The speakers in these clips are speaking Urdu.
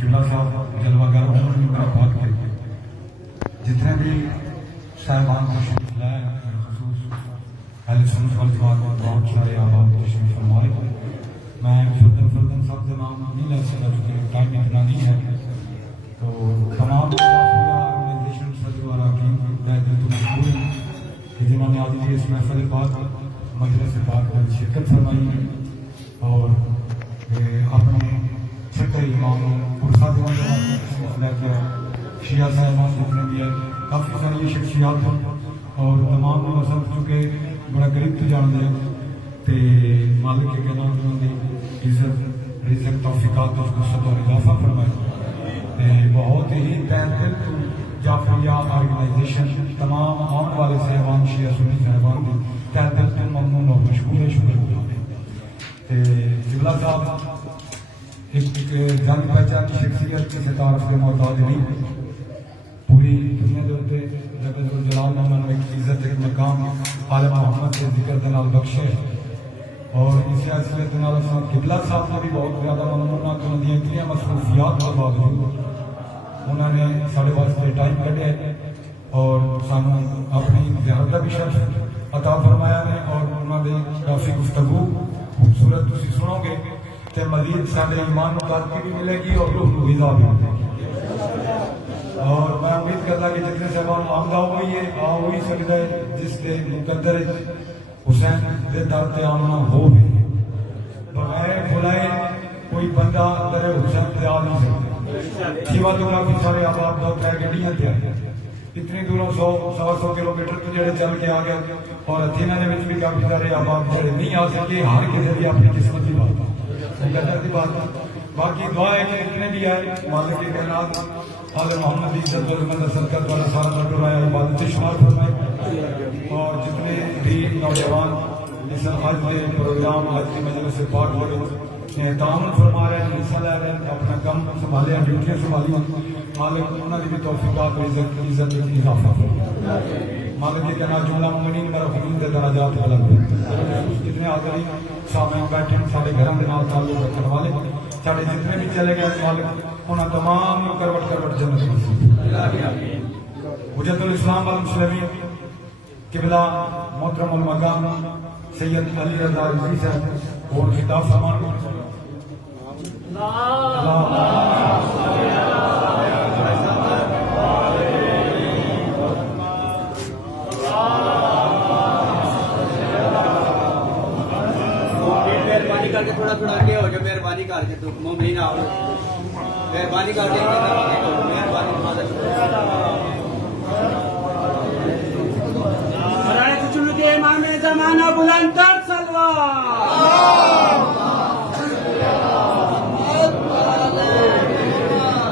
قبلہ صاحب جلوہ گر ہوں میرا بات کریں جتنے بھی صاحبان تشریف لائے بالخصوص اہل سنت والجماعت بہت سارے احباب تشریف فرمائے. میں فردن صاحب کے نام نہیں لے سکتا کیونکہ ٹائم اتنا نہیں ہے. تو تمام آرگنائزیشن دوارا کی میں دل تو مشہور ہوں کہ جنہوں نے آج اس محفل پاک مجلس پاک میں شرکت فرمائی اور اپنے چھٹے امام پرسا دیوان لے کے شیعہ صاحبان جتنے بھی ہے کافی ساری یہ شخصیات ہیں اور تمام کو سب چونکہ بڑا قریب تو جان دے تے مالک کے کہنا انہوں نے عزت رزق توفیقات اور وسعت اور اضافہ فرمائے. بہت ہی تہ دل تو جعفریہ آرگنائزیشن تمام آن والے صاحبان شیعہ سنی صاحبان کی تہ دل تو ممنون اور مشکور ہے شکر گزار ہے. جبلا صاحب ایک جان پہچانی شخصیت کے ستارف کے محتاج نہیں پوری دنیا کے اتنے جگت الجلال نے انہوں نے ایک عزت ایک مقام عالم محمد کے ذکر کے نال بخشے اور اس حیثیت کے نال قبلہ صاحب نے بھی بہت زیادہ ممنون کہ انہوں نے اتنی مصروفیات کے باوجود انہوں نے سارے واسطے ٹائم کڈیا اور سانوں اپنی زیارت کا بھی شرف عطا فرمایا نے اور انہوں نے کافی گفتگو خوبصورت تسی سنو گے تے مزید سارے ایمان مطابق بھی ملے گی اور روح غذا بھی ملے گی. اور میں امید کرتا کہ جتنے صاحبان آمدہ ہوئی ہے آ ہوئی سکتا ہے جس کے مقدر حسین دے در تے آمنا ہو بھی بغیر بلائے کوئی بندہ در حسین تے آ نہیں سکتا. سیوا تو کافی سارے آباد دو ترے گڈیاں تے آئے اتنی دوروں 100 کلومیٹر تو جڑے چل کے آ گئے اور اتھینا دے وچ بھی کافی سارے آباد جڑے نہیں آ سکے ہر کسی دی اپنی قسمت دی بات مقدر دی بات. باقی دعا ہے کہ اتنے بھی آئے مالک کے کائنات حضرت محمد عزت والمد صدقت والا سارا مٹر آیا عبادت شمار فرمائے اور جتنے بھی نوجوان اس آج کے پروگرام آج کی مجلس سے پاک ہوئے تعاون فرما رہے ہیں حصہ لے رہے ہیں اپنا کام سنبھالے ہیں ڈیوٹیاں سنبھالی مالک انہوں نے بھی توفیقات و عزت اضافہ فرمائے. مالک کے کہنا جملہ مومنین میرا خمین دے درجات بلند ہوئے. جتنے حاضرین سامنے بیٹھے ہیں سارے گھروں کے نال تعلق رکھنے والے سارے جتنے بھی چلے گئے مالک انہاں تمام کو کروٹ جنت نصیب. حجت الاسلام والمسلمین قبلہ محترم المقام سید علی رضا رضوی صاحب اور خطاب فرمان مہربانی کر کے تھوڑا آگے ہو جائے. مہربانی کر کے تو مومنین آؤ مہربانی کر کے امام زمانہ بلند تر سلوات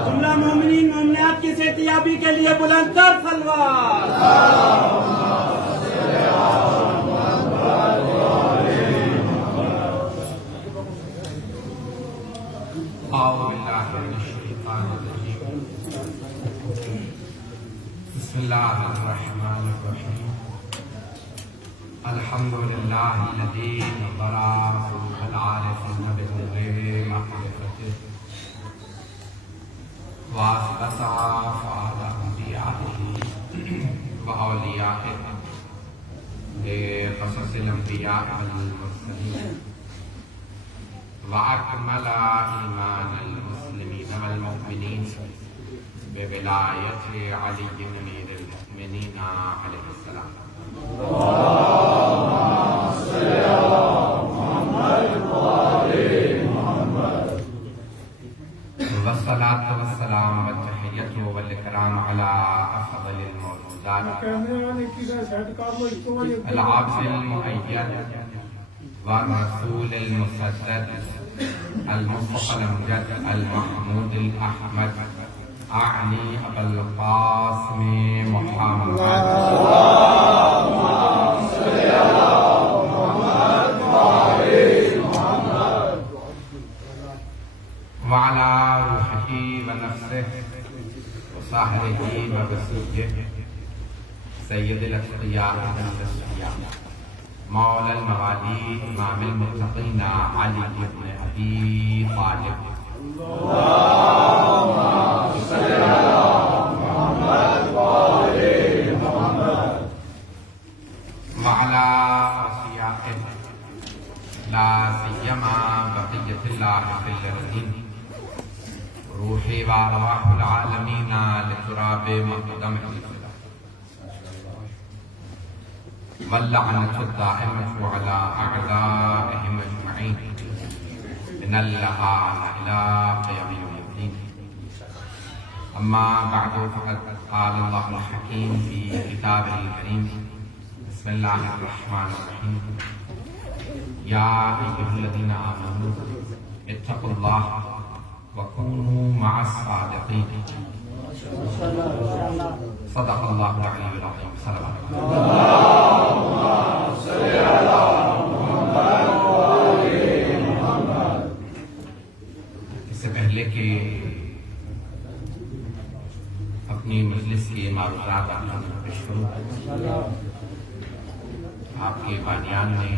جملہ مومنین مومنات کی صحتیابی کے لیے بلند تر سلوات. بسم اللہ الرحمن الرحیم. الحمد للہ الذی برا العارفین بغیر معرفته واسطہ فعال انبیائه واولیائه بقصص الانبیاء والمرسلین واکمل ایمان المسلمین والمؤمنین بولایت علی امیر المؤمنین علیہ السلام. والصلاة والسلام والتحیۃ والاکرام علی افضل الموجودات العبد المؤید والرسول المسدد المصطفى الامجد المحمود الاحمد اعنی ابا القاسم محمد وعلى روحه ونفسه وصاحبه وبسوجه سید الاتقیاء والأصفیاء مولا الموالي امام المتقین علی بن ابی طالب. في الأرضين روحي وأرواح العالمين لتراب مقدمه الفدا واللعنة الدائمة على أعدائهم أجمعين من اللعان إلى قيام يوم الدين. أما بعد فقد قال الله الحكيم في كتابه الكريم بسم الله الرحمن الرحيم يا أيها الذين آمنوا اتقوا الله وكونوا مع الصادقين. صدق الله العلي العظيم. صلوات اس سے پہلے کہ اپنی مجلس کے معروضات آپ پیش کروں، آپ کے بانیان نے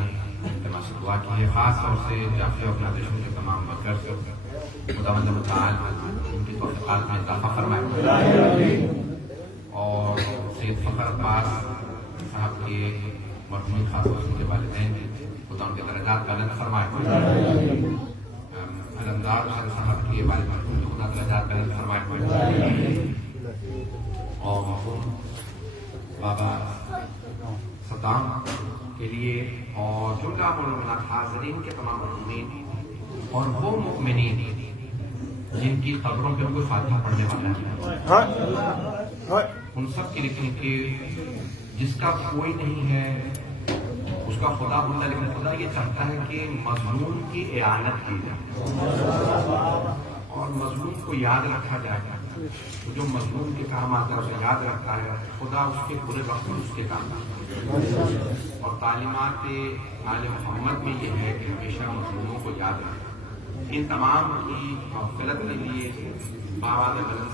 التماس دعا کی ہے، خاص طور سے جعفری آرگنائزیشن کے تمام ورکرز کو خداوند متعال ان کی توفیقات میں اضافہ فرمائے، اور سید فخر عباس صاحب کے مرحوم خاص طور سے والدین خدا ان کے درجات بلند فرمائے، علمدار حسین صاحب کے والد مرحوم خدا درجات بلند فرمائے، اور مرحوم بابا صدام کے لیے اور جملہ مومنات حاضرین کے تمام مرحومین اور وہ مؤمنین جن کی قبروں پہ کوئی فاتحہ پڑھنے والا ہے، ان سب کے لکھنے کے جس کا کوئی نہیں ہے اس کا خدا بندہ، لیکن خدا یہ چاہتا ہے کہ مظلوم کی اعانت کی جائے اور مظلوم کو یاد رکھا جائے. جو مظلوم کے کام آتا ہے اسے یاد رکھتا ہے، خدا اس کے پورے وقت میں اس کے کام آتا ہے. اور تعلیمات آل محمد میں یہ ہے کہ ہمیشہ مظلوموں کو یاد رکھنا. ان تمام کی مغفرت کے لیے بآواز بلند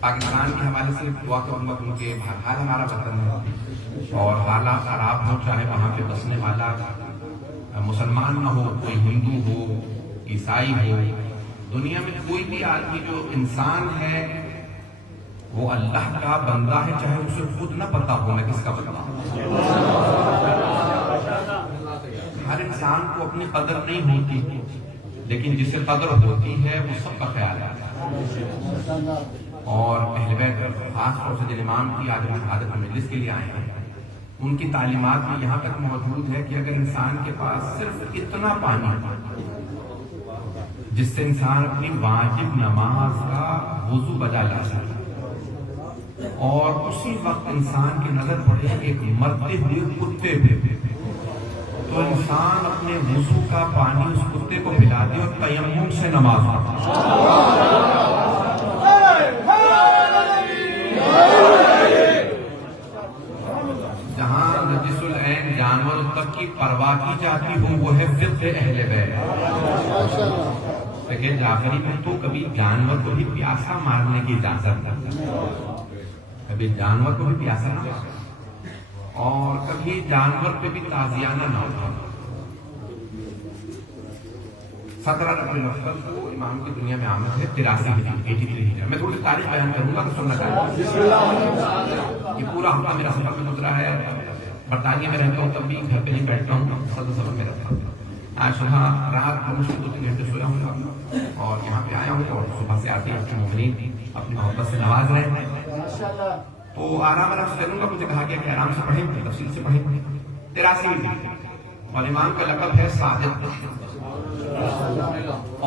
پاکستان کے حوالے سے دعا کروں گا کیونکہ بہرحال ہمارا وطن ہے اور حالات خراب ہو، چاہے وہاں پہ بسنے والا مسلمان نہ ہو، کوئی ہندو ہو، عیسائی ہو، دنیا میں کوئی بھی آدمی جو انسان ہے وہ اللہ کا بندہ ہے، چاہے اسے خود نہ پتا ہو میں کس کا بندہ ہوں. ہر انسان کو اپنی قدر نہیں ہوتی، لیکن جسے قدر ہوتی ہے وہ سب کا خیال رکھتا ہے. اور اہل بیت خاص طور سے جن امام کی آج شہادت مجلس کے لیے آئے ہیں، ان کی تعلیمات میں یہاں تک موجود ہے کہ اگر انسان کے پاس صرف اتنا پانی جس سے انسان اپنی واجب نماز کا وضو بجا لا سکے، اور اسی وقت انسان کی نظر پڑے ایک مرتے ہوئے کتے پہ، تو انسان اپنے وضو کا پانی اس کتے کو پلا دے اور تیمم سے نماز پڑھے. جہاں نجس العین جانور تک کی پرواہ کی جاتی ہو وہ ہے فقہ اہل بیت. لیکن جعفری میں تو کبھی جانور کو بھی پیاسا مارنے کی اجازت نہیں، کبھی جانور کو بھی پیاسا نہ مارنا اور کبھی جانور پہ بھی تعزیانہ نہ اٹھانا. 17 ربیع الاول کو امام کی دنیا میں آمد ہے 83 ہجری. میں تھوڑی تاریخ بیان کروں گا تو سننا چاہیے. یہ پورا ہفتہ میرا سفر میں گزرا ہے. برطانیہ میں رہتا ہوں تب بھی گھر پہ نہیں بیٹھتا ہوں، صدر سفر میں رہتا ہوں. آج صبح رات مشکل 2-3 گھنٹے سویا ہوں اور یہاں پہ آیا ہوں اور صبح سے آتے ہیں مومنین اپنی محبت سے نواز رہے ہیں. تو آرام سے کروں گا. مجھے کہا گیا کہ آرام سے پڑھیں، تفصیل سے پڑھیں. 83 ہجری اور امام کا لقب ہے صادق.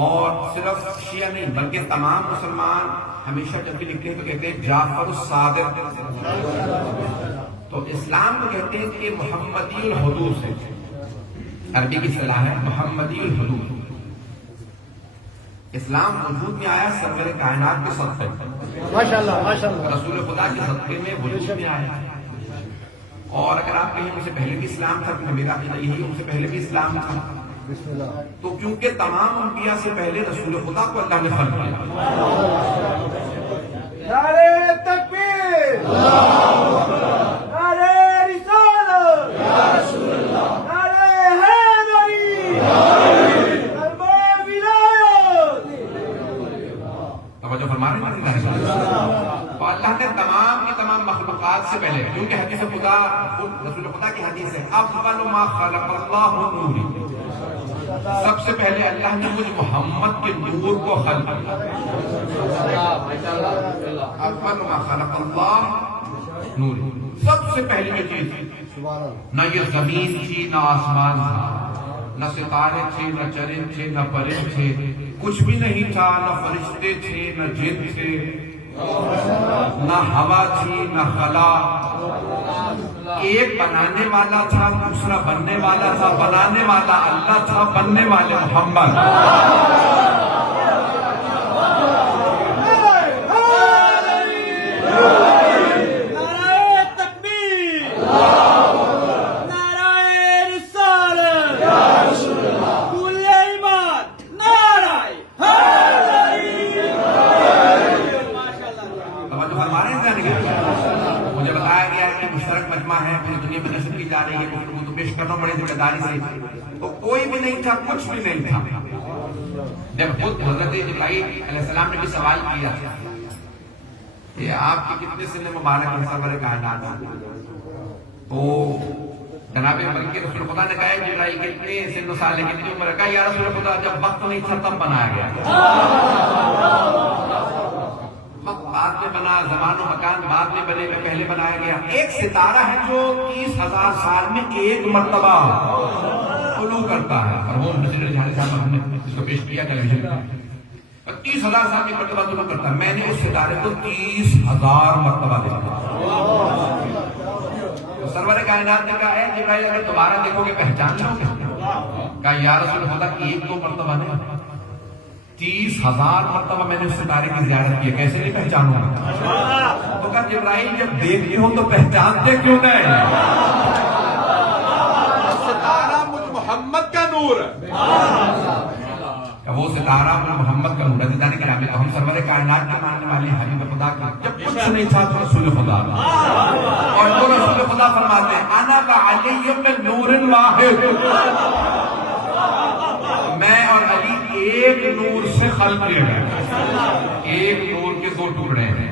اور صرف شیعہ نہیں بلکہ تمام مسلمان ہمیشہ جب بھی لکھتے ہیں تو کہتے ہیں جعفر الصادق. تو اسلام کو کہتے ہیں کہ محمدی الحدوث ہے، عربی کی اصطلاح ہے محمدی الحدوث. اسلام وجود میں آیا سرور کائنات کے صدقے، ماشاءاللہ ماشاءاللہ، رسول خدا کے صدقے میں وجود میں آیا. اور اگر آپ کہیں ان سے پہلے بھی اسلام تھا تو میرا عقیدہ یہی ان سے پہلے بھی اسلام تھا. تو کیونکہ تمام انبیاء سے پہلے رسول خدا کو اللہ نے خلق کیا. نعرے تکبیر، نعرے رسالت، نعرے حیدری، کلمہ ولایت. توجہ فرما رہے ہیں. تو اللہ اللہ نے تمام کی تمام مخلوقات سے پہلے، کیونکہ حدیث خدا رسول خدا کی حدیث ہے، اول ما خلق اللہ نوری، سب سے پہلے اللہ نے مجھ محمد کے نور کو خلق کیا. اول ما خلق اللہ نوری، سب سے پہلی جو چیز، نہ یہ زمین تھی نہ آسمان تھا، نہ ستارے تھے نہ چرند تھے نہ پرند تھے، کچھ بھی نہیں تھا، نہ فرشتے تھے نہ جن تھے، نہ ہوا تھی نہ خلا. ایک بنانے والا تھا، دوسرا بننے والا تھا. بنانے والا اللہ تھا، بننے والے محمد. نعرہ تکبیر، نعرہ رسالت، کل ایمان، نعرہ حیدری. توجہ فرما رہے ہیں کیا؟ مجھے بتایا گیا ہے کہ مشترک مجمع ہے، پوری دنیا میں نشر کی جا رہی ہے، گفتگو تو پیش کرنا بڑی ذمہ داری سے. تو کوئی بھی نہیں تھا، کچھ بھی نہیں تھا. جب خود حضرت جبرائیل علیہ السلام نے بھی سوال کیا کہ آپ کی کتنے سن مبارک ہیں سرور کائنات، تو جناب ملک رسول خدا نے کہا جبرائیل کتنے سن و سال ہے، کتنی عمر ہے؟ کہا یا رسول خدا جب وقت نہیں تھا تب بنایا گیا. وقت بعد میں بنا، زمان و مکان بعد میں بنے، پہلے بنایا گیا. ایک ستارہ ہے جو 30,000 سال میں ایک مرتبہ طلوع کرتا ہے، اور وہ نصیر جہانی صاحب ہم نے اس کو پیش کیا ٹیلی ویژن پر. 30,000 سال کی مرتبہ طلوع کرتا ہے. میں نے اس ستارے کو 30,000 مرتبہ دیکھا. سرور کائنات نے کہا ہے جبرائیل اگر دوبارہ دیکھو گے پہچان لو گے؟ کہا یا رسول خدا کی ایک دو مرتبہ نہیں، 30,000 مرتبہ میں نے اس ستارے کی زیارت کی، کیسے نہیں پہچانوں گا؟ تو کہا جبرائیل جب دیکھتے ہو تو پہچانتے کیوں نہیں؟ ستارہ مجھ محمد کا نور ہے. وہ ستارہ مجھ محمد کا نور ہے. جانے کے نام تو ہم سرور کائنات کے ماننے والے حبیب خدا کا جب کچھ نہیں تھا تو رسول خدا، اور وہ رسول خدا فرماتے ہیں انا وعلی من نور واحد، میں اور علی ایک نور سے خلق کیے ہیں، ایک نور کے دو ٹکڑے ہیں.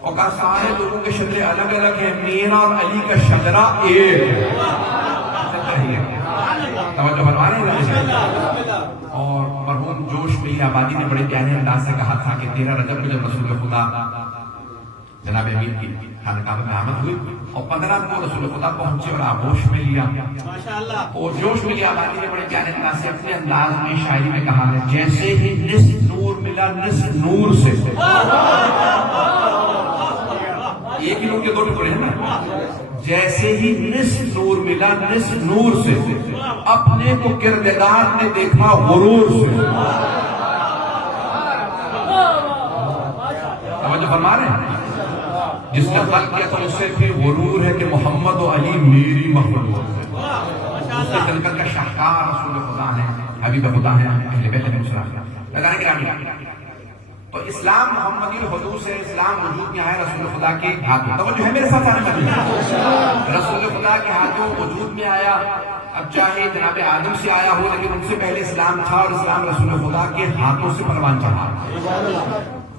اور کہا سارے لوگوں کے شجرے الگ الگ ہیں، میرا اور علی کا شجرہ ایک ہے. توجہ فرما رہے ہیں. اور مرحوم جوش میری آبادی نے بڑے پیارے انداز سے کہا تھا کہ 13 رجب کو جب رسول خدا جناب امیر کی خانقاہ میں آمد ہوئی اور 15 کو رسول خدا پہنچے اور آغوش میں لیا. اور جوش میری آبادی نے بڑے پیارے انداز سے اپنے انداز میں شاعری میں کہا ہے جیسے ہی نصف نور ملا نصف نور سے، ایک ہی نور کے دو ٹکڑے ہیں نا، جیسے ہی نصف نور ملا نصف نور سے، اپنے کو کردگار نے دیکھا غرور سے. توجہ فرما رہے ہیں. جس نے خلق کیا تو اس سے پھر غرور ہے کہ محمد و علی میری مخلوق ہے. اس سے چل کر کا شاہکار رسول خدا ہے، حبیب خدا ہے، اہل بیت علیہ السلام. تو اسلام محمدی حدود سے اسلام وجود میں آیا رسول خدا کے ہاتھوں. توجہ ہے میرے ساتھ سارے نبی رسول خدا کے ہاتھوں وجود میں آیا. اب چاہے جناب آدم سے آیا ہو لیکن ان سے پہلے اسلام تھا، اور اسلام رسول خدا کے ہاتھوں سے پروان چڑھا.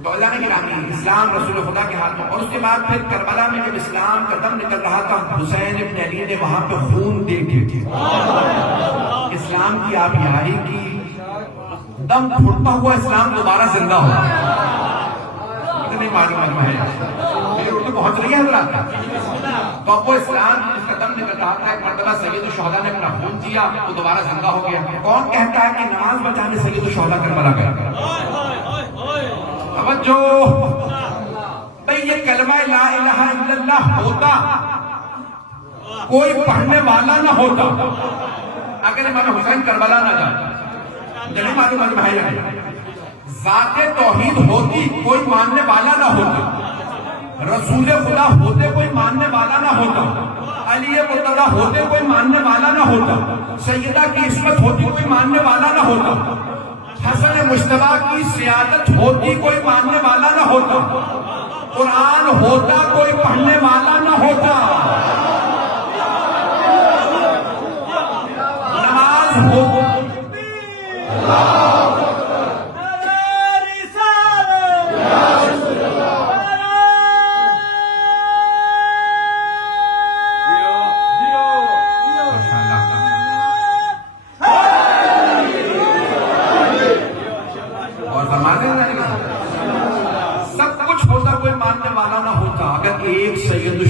تو اللہ نے کہا اسلام رسول خدا کے ہاتھوں. اور اس کے بعد پھر کربلا میں جب اسلام کا دم نکل رہا تھا، حسین ابن علی نے وہاں پہ خون دیکھے، اسلام کی آبیاری کی، دم پھوٹتا ہوا اسلام دوبارہ زندہ ہوا. اتنی معلوم ہے میری اردو پہنچ رہی ہے حضرات. تو اب وہ اسلام جس کا دم نکل رہا تھا، ایک مرتبہ سید الشہداء نے اپنا خون دیا، وہ دوبارہ زندہ ہو گیا. کون کہتا ہے کہ نماز بچانے سید الشہداء کربلا گیا؟ توجہ بھئی، یہ کلمہ لا الہ الا اللہ ہوتا، کوئی پڑھنے والا نہ ہوتا اگر امام حسین کربلا نہ جاتا. نہیں معلوم ہے بھائی، ذات توحید ہوتی کوئی ماننے والا نہ ہوتا، رسول خدا ہوتے کوئی ماننے والا نہ ہوتا، علی مرتضیٰ ہوتے کوئی ماننے والا نہ ہوتا، سیدہ کی عصمت ہوتی کوئی ماننے والا نہ ہوتا، حسن مجتبیٰ کی سیادت ہوتی کوئی ماننے والا نہ ہوتا، قرآن ہوتا کوئی پڑھنے والا نہ ہوتا، نماز ہو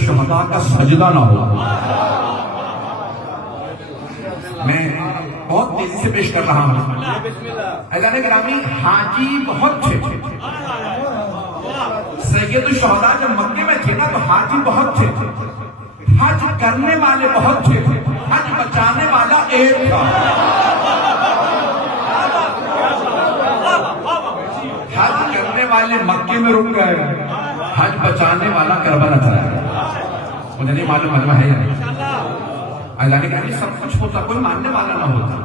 الشہداء کا سجدہ نہ ہو. میں بہت تیزی سے پیش کر رہا ہوں. اللہ نے گرامی حاجی بہت تھے. سید الشہداء جب مکے میں تھے نا تو حاجی بہت تھے. حج کرنے والے بہت تھے. حج بچانے والا ایک تھا. حج کرنے والے مکے میں رک گئے, حج بچانے والا کربلا چلا. مجھے نہیں معلوم مجمع ہے یا نہیں. اللہ نے کہا سب کچھ ہوتا, کوئی ماننے والا نہ ہوتا.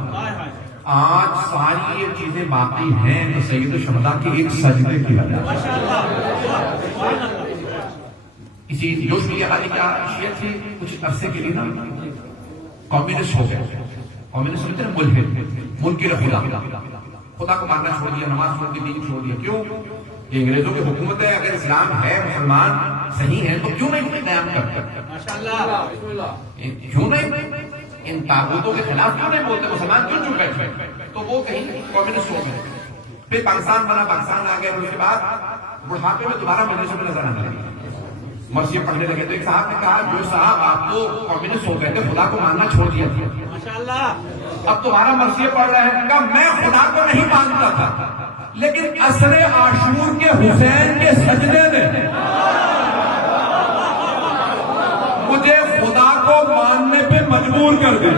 آج ساری یہ چیزیں باقی ہیں تو سید الشہداء کے ایک سجدے کی وجہ. اسی جوش میں یہ کیا شیعہ تھی کچھ عرصے کے لیے نا کمیونسٹ ہو گئے. کمیونسٹ ہوتے ہیں ملحد, ملک کے خدا, خدا کو ماننا چھوڑ دیا, نماز چھوڑ دی, دین چھوڑ دیا. کیوں؟ یہ انگریزوں کی حکومت ہے. اگر اسلام ہے, مسلمان صحیح ہے, تو کیوں نہیں قیام کرتے؟ کیوں نہیں ان طاغوتوں کے خلاف کیوں نہیں بولتے؟ مسلمان کیوں چپ بیٹھے؟ تو وہ کہیں کمیونسٹ ہو گئے. پھر پاکستان بنا, پاکستان آ گئے. اس کے بعد بڑھاپے میں دوبارہ مجلسوں میں نظر آنے لگے, مرثیہ پڑھنے لگے. تو ایک صاحب نے کہا جو صاحب آپ تو کمیونسٹ ہو گئے تھے, خدا کو ماننا چھوڑ دیا تھا, اب دوبارہ مرثیہ پڑھ رہے ہیں. کہا میں خدا کو نہیں مانتا تھا, لیکن عصر عاشور کے حسین کے سجدے نے مجھے خدا کو ماننے پہ مجبور کر دیا.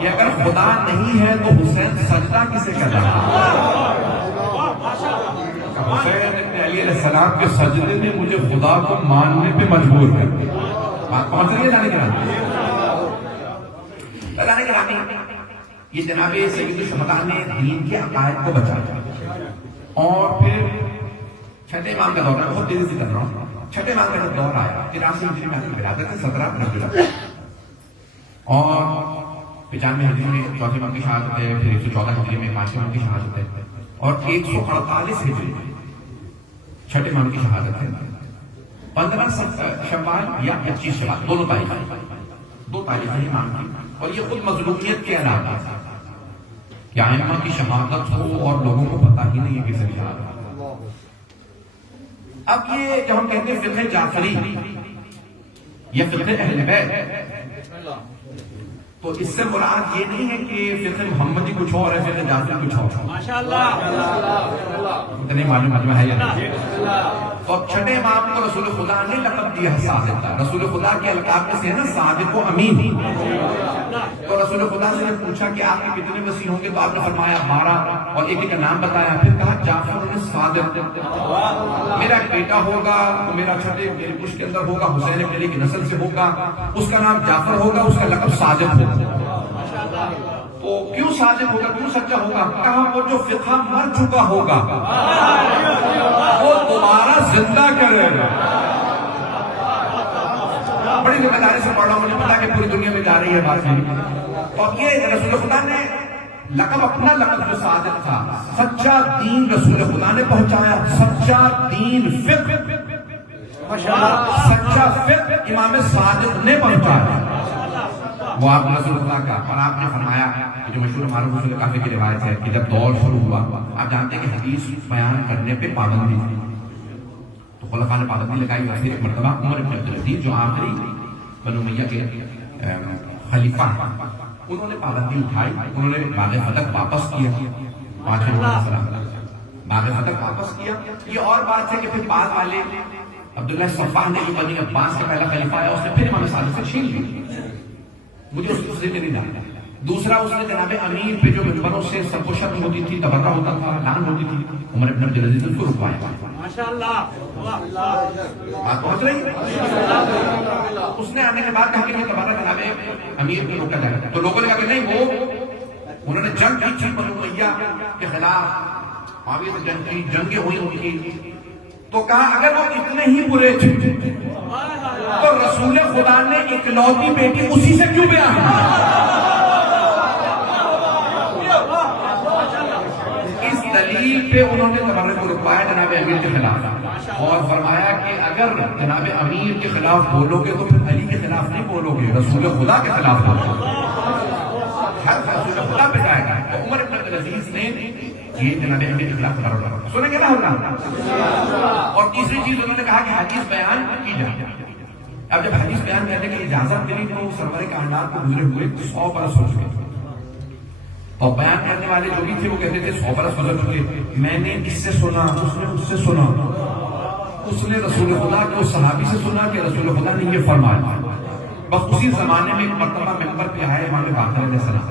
کہ اگر خدا نہیں ہے تو حسین سجدہ کسے کرتا ہے؟ حسین ابن علی علیہ السلام کے سجدے نے مجھے خدا کو ماننے پہ مجبور کر دیا. بات پہنچ رہی ہے جانے کے نام. یہ جناب سید الشہداء نے دین کے عقائد کو بچایا. اور پھر چھٹے امام کا دور ہے, بہت تیزی سے کر رہا ہوں. چھٹے امام کا جب دور آیا 83 ہجری میں آپ کی ولادت ہے, 17 ربیع اور 95 ہجری میں چوتھے امام کی شہادت ہے, پھر 114 ہجری میں 5ویں امام کی شہادت ہے, اور 148 ہجری میں چھٹے امام کی شہادت ہے. 15 شوال یا 25 شوال, دونوں تاریخیں امام کی. اور یہ خود مظلومیت کے علاقہ ہے کہ ائمہ کی شہادت ہو اور لوگوں کو پتہ ہی نہیں ہے کسی کی شہادت. اب یہ جو ہم کہتے ہیں فقہ جعفری یا فقہ اہل بیت, تو اس سے مراد یہ نہیں ہے کہ فقہ محمدی کچھ اور ہے, فقہ جعفری کچھ اور ہے. اتنے معلوم مجمع ہے یا نہیں. تو اب چھٹے امام کو رسول خدا نے لقب دیا صادق. رسول خدا کے القاب میں سے ہے نا صادق و امین. تو رسول خدا سے نے پوچھا کہ آپ کے کتنے وسیع ہوں گے, تو آپ نے فرمایا 12, اور ایک کا نام بتایا. پھر کہا جعفر نے صادق, میرا ایک بیٹا ہوگا تو میرا چھٹے میرے پشت کے اندر ہوگا, حسین ابن علی کی نسل سے ہوگا, اس کا نام جعفر ہوگا, اس کا لقب صادق ہوگا. تو کیوں صادق ہوگا, کیوں سچا ہوگا؟ کہا وہ جو فقہ مر چکا ہوگا وہ دوبارہ زندہ کرے گا. بڑی ذمہ داری سے پڑھ رہا ہوں, مجھے پتا کہ پوری دنیا میں جا رہی ہے بات نہیں. تو یہ رسول خدا نے لقب, اپنا لقب جو صادق تھا, سچا دین رسول خدا نے پہنچایا. سچا دین فقہ, سچا فقہ امام صادق نے پہنچایا. وہ آپ رسول خدا کا. اور آپ نے فرمایا جو مشہور معروف رسول کافی کی روایت ہے کہ جب دور شروع ہوا, آپ جانتے ہیں کہ حدیث بیان کرنے پہ پابندی تھی, تو خلفاء نے پابندی لگائی. اور پھر ایک مرتبہ عمر بن عبدالعزیز جو آخری بنو امیہ کے خلیفہ ہیں, انہوں نے پابندی اٹھائی. انہوں نے باغ فتح واپس کیا, 5 باغ فتح واپس کیا. یہ اور بات ہے کہ پھر بعد والے عبداللہ صفاح نے جو بنی عباس کا پہلا خلیفہ ہے, اس نے پھر امام صادق سے چھین لی. مجھے اس کو ذکر نہیں ڈالنا. دوسرا اس نے جناب امیر پہ جو منبروں سے سب کو شرم ہوتی تھی, تبرہ ہوتا تھا, لعن ہوتی تھی, عمر بن عبدالعزیز اس کو رکوایا. بات پہنچ رہی ہے. اس نے آنے کے بعد کہا کہ یہ تبرہ جناب امیر کو روکا جائے. تو لوگوں نے کہا کہ نہیں, وہ انہوں نے جنگ کی تھی بنو امیہ کے خلاف, معاویہ سے جنگ کی, جنگیں ہوئی ان کی. تو کہا اگر وہ اتنے ہی برے تھے تو رسول خدا نے اکلوتی بیٹی اسی سے کیوں بیان کی؟ اس دلیل پہ انہوں نے تبرہ کو رکوایا جناب امیر کے خلاف, اور فرمایا کہ اگر جناب امیر کے خلاف بولو گے تو پھر علی کے خلاف نہیں بولو گے, رسول خدا کے خلاف بولو گے. ہر رسول خدا پہ جائے گا. تو عمر بن عبدالعزیز نے یہ جناب امیر کے خلاف قرار دیا. سنیں گے نا ہوگا. اور تیسری چیز انہوں نے کہا کہ حدیث بیان کی جائے. اب جب حدیث بیان کرنے کی اجازت ملی تو سرور کائنات کو گزرے ہوئے 100 برس ہو چکے، اور بیان کرنے والے جو بھی تھے وہ کہتے تھے 100 برس گزر چکے، میں نے اس سے سنا، اس نے اس سے سنا، اس نے رسول خدا کے اس صحابی سے سنا کہ رسول خدا نے یہ فرمایا۔ بس اسی زمانے میں ایک مرتبہ ممبر پہ آئے امام باقر علیہ السلام،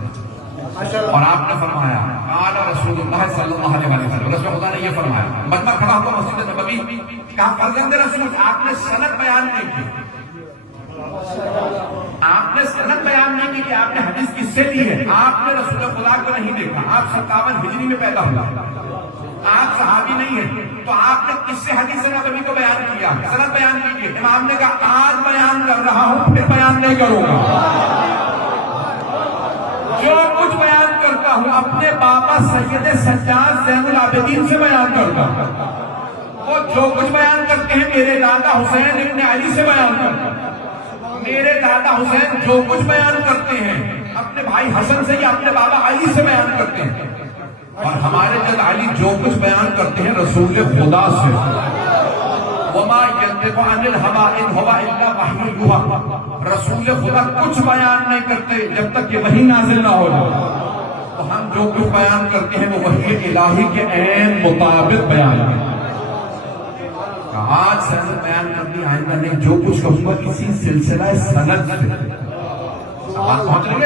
اور آپ نے فرمایا قال رسول اللہ صلی اللہ علیہ وسلم، رسول خدا نے یہ فرمایا۔ بندہ کھڑا ہوا مسجد نبوی، کہا فرزند رسول آپ نے سند بیان نہیں کی، آپ نے سند بیان نہیں کی کہ آپ نے حدیث کس سے لی ہے، آپ نے رسول خدا کو نہیں دیکھا، آپ 57 ہجری میں پیدا ہوا، آپ صحابی نہیں ہیں، تو آپ نے کس سے حدیث نبوی کو بیان کیا، سند بیان کیجیے۔ امام نے کہا آج بیان کر رہا ہوں، پھر بیان نہیں کروں گا، جو کچھ بیان کرتا ہوں اپنے بابا سید سجاد زین العابدین سے بیان کرتا ہوں، وہ جو کچھ بیان کرتے ہیں میرے دادا حسین ابن علی سے بیان کرتا ہوں، میرے دادا حسین جو کچھ بیان کرتے ہیں اپنے بھائی حسن سے یا اپنے بابا علی سے بیان کرتے ہیں، اور ہمارے جد علی جو کچھ بیان کرتے ہیں رسول خدا سے۔ وما ينطق عن الهوى ان هو الا وحی یوحی، رسول خدا کچھ بیان نہیں کرتے جب تک کہ وحی نازل نہ ہو جائے، تو ہم جو کچھ بیان کرتے ہیں وہ وحی الہی کے عین مطابق بیان کرتے ہیں۔ آج سند بیان کرنی آئندہ نہیں، جو کچھ کہوں گا کسی سلسلہ سند سے بات پہنچ رہی ہے۔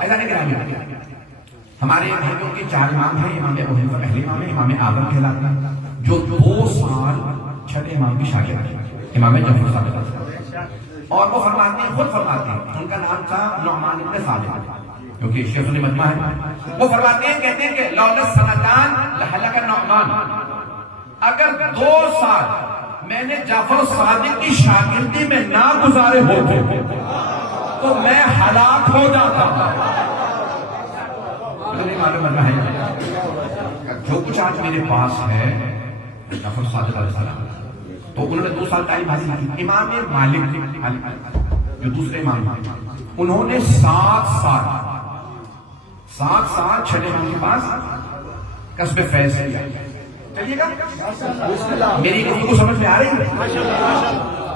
ایسا نہیں کہا ہمارے بھائیوں کے 4 امام ہیں، امام ابو حنیفہ پہلے امام ہیں، امام اعظم کہلاتے ہیں، جو 2 سال چھٹے امام کی شاگرد ہیں، امام جعفر صادق، اور وہ فرماتے ہیں، خود فرماتے ہیں، ان کا نام تھا نعمان بن ثابت، کیونکہ شیخ المجمع ہے، وہ فرماتے ہیں، کہتے ہیں کہ لولا سنتان لہلک نعمان، اگر 2 سال میں نے جعفر صادق کی شاگردی میں نہ گزارے ہوتے تو میں ہلاک ہو جاتا۔ جو کچھ آج میرے پاس ہے جعفر صادق علیہ السلام، تو انہوں نے 2 سال تعلیم حاصل کی۔ امام مالک جو دوسرے امام ہیں، انہوں نے 7 سال چھٹے امام کے پاس کسب فیض کیا۔ چلیے گا میری گفتگو سمجھ میں آ رہی ہے؟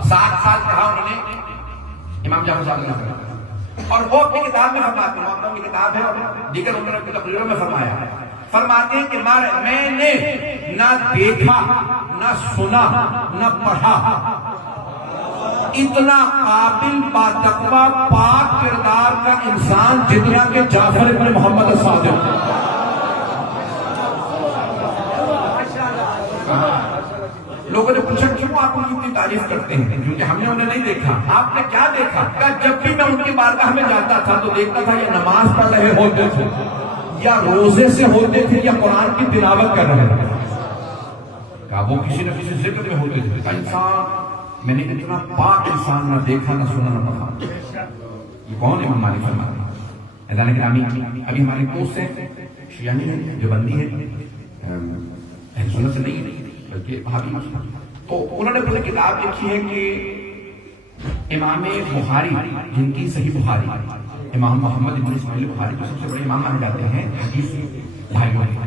7 سال پڑھا انہوں نے امام جعفر صادق نے، اور وہ اپنی کتاب میں فرماتے ہیں، محمد کی کتاب ہے، دیگر عمر کی تقریروں میں فرماتے ہیں کہ میں نے نہ دیکھا نہ سنا نہ پڑھا اتنا قابل باتقوی پاک کردار کا انسان جتنا کہ جعفر ابن محمد الصادق۔ لوگوں نے پوچھا کیوں آپ ان کی اتنی تعریف کرتے ہیں؟ کیونکہ ہم نے انہیں نہیں دیکھا۔ آپ نے کیا دیکھا؟ کہ جب بھی میں ان کی بارگاہ میں جاتا تھا تو دیکھتا تھا یہ نماز پڑھ رہے ہوتے تھے یا روزے سے ہوتے تھے یا قرآن کی تلاوت کر رہے تھے، کہا وہ کسی نہ کسی ذکر میں ہوتے تھے۔ انسان میں نے اتنا پاک انسان نہ دیکھا نہ سنا نہ پڑھا۔ یہ کون امام مالک فرماتے ہیں؟ اذان گرامی، ابھی ہمارے دوست ہیں، شیعہ نہیں ہے، جو بندی ہے، اہل سنت سے نہیں ہے بلکہ وہابی، تو انہوں نے اپنی کتاب لکھی ہے کہ امام بخاری، جن کی صحیح بخاری امام محمد بن اسماعیل بخاری کو سب سے بڑے امام مانے جاتے ہیں حدیث بھائیوں میں،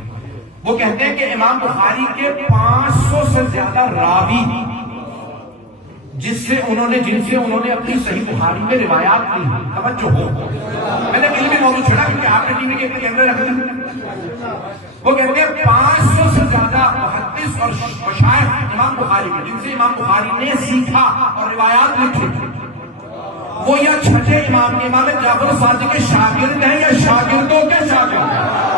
وہ کہتے ہیں کہ امام بخاری کے 500 سے زیادہ راوی جن سے انہوں نے اپنی صحیح بخاری میں روایات کی، توجہ ہو، میں نے علمی موضوع چھوڑا کیونکہ آپ نے ٹی وی کے کیمرے رکھے ہیں، وہ کہتے ہیں 500 سے زیادہ محدث اور مشائخ امام بخاری کے جن سے امام بخاری نے سیکھا اور روایات لکھی، وہ یا چھٹے امام کے امام جعفر صادق کے شاگرد ہیں یا شاگردوں کے شاگرد ہیں۔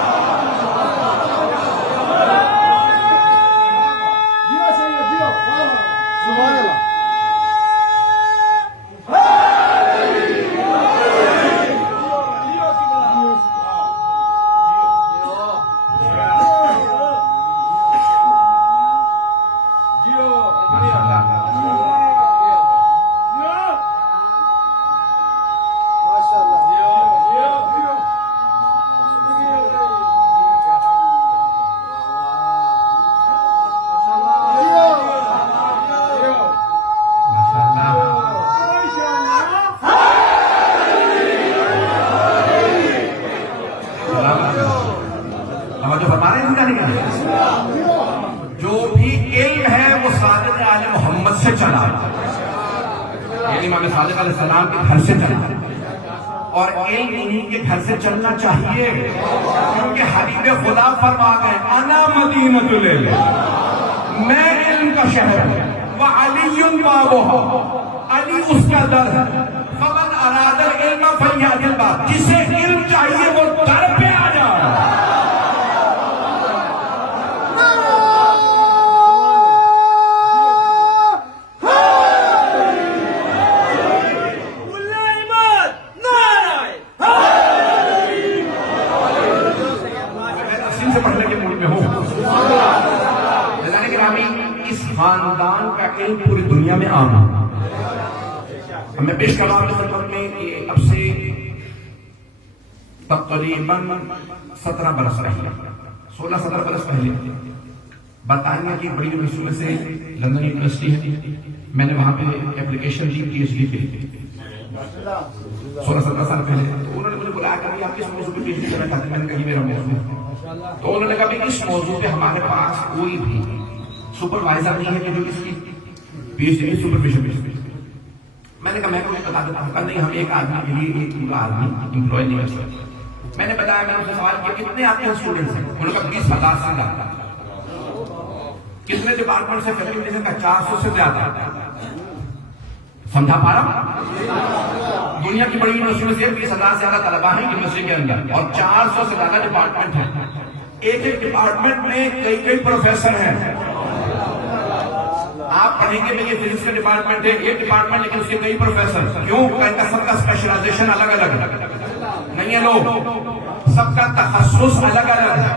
جو بھی علم ہے وہ صادق آل محمد سے چلا، یعنی امام صادق علیہ السلام کے گھر سے چلا، اور علم انہیں کے گھر سے چلنا چاہیے، کیونکہ حبیب خدا فرما گئے انا مدینۃ العلم، میں علم کا شہر ہوں، وعلی بابہ، علی اس کا در ہے، فمن اراد العلم فلیأتی الباب، جسے علم چاہیے وہ در پہ آ جائے۔ خاندان کا علم پوری دنیا میں عام ہے۔ میں پیش کر رہا ہوں خدمت میں کہ اب سے تقریباً 17 برس پہلے، 16-17 برس پہلے برطانیہ کی بڑی یونیورسٹی میں سے لندن یونیورسٹی ہے، میں نے وہاں پہ اپلیکیشن دی PhD کے لیے 16-17 سال پہلے۔ تو انہوں نے مجھے بلایا کہ آپ کس موضوع پہ PhD کرنا چاہتے ہیں؟ میں نے کہا یہ میرا موضوع ہے۔ تو انہوں نے کہا کہ اس موضوع پہ ہمارے پاس کوئی بھی سپروائزر نہیں ہے کہ جو اس کی PhD کی سپرویژن بھی۔ میں نے کہا میں کو بتا دیتا ہوں، نہیں ہم ایک آدمی کے لیے ایک پورا آدمی امپلائی نہیں کر سکتے۔ میں نے بتایا، میں نے اسے سوال کیا کتنے آپ کے اسٹوڈنٹس ہیں؟ انہوں نے کہا 20,000 سے زیادہ۔ کتنے ڈپارٹمنٹ سے فیکلٹی سے؟ 400 سے زیادہ۔ سمجھا پا رہا؟ دنیا کی بڑی یونیورسٹی میں سے 20,000 سے زیادہ طلبا ہیں یونیورسٹی کے اندر، اور 400 سے زیادہ ڈپارٹمنٹ ہیں۔ ایک ایک ڈپارٹمنٹ میں کئی پروفیسر ہیں۔ آپ پڑھیں گے میں یہ فزکس کا ڈپارٹمنٹ ہے، ایک ڈپارٹمنٹ لیکن اس کے کئی پروفیسر، کیوں؟ ان کا سب کا اسپیشلائزیشن الگ الگ نہیں ہے، لوگ سب کا تخصص الگ الگ ہے۔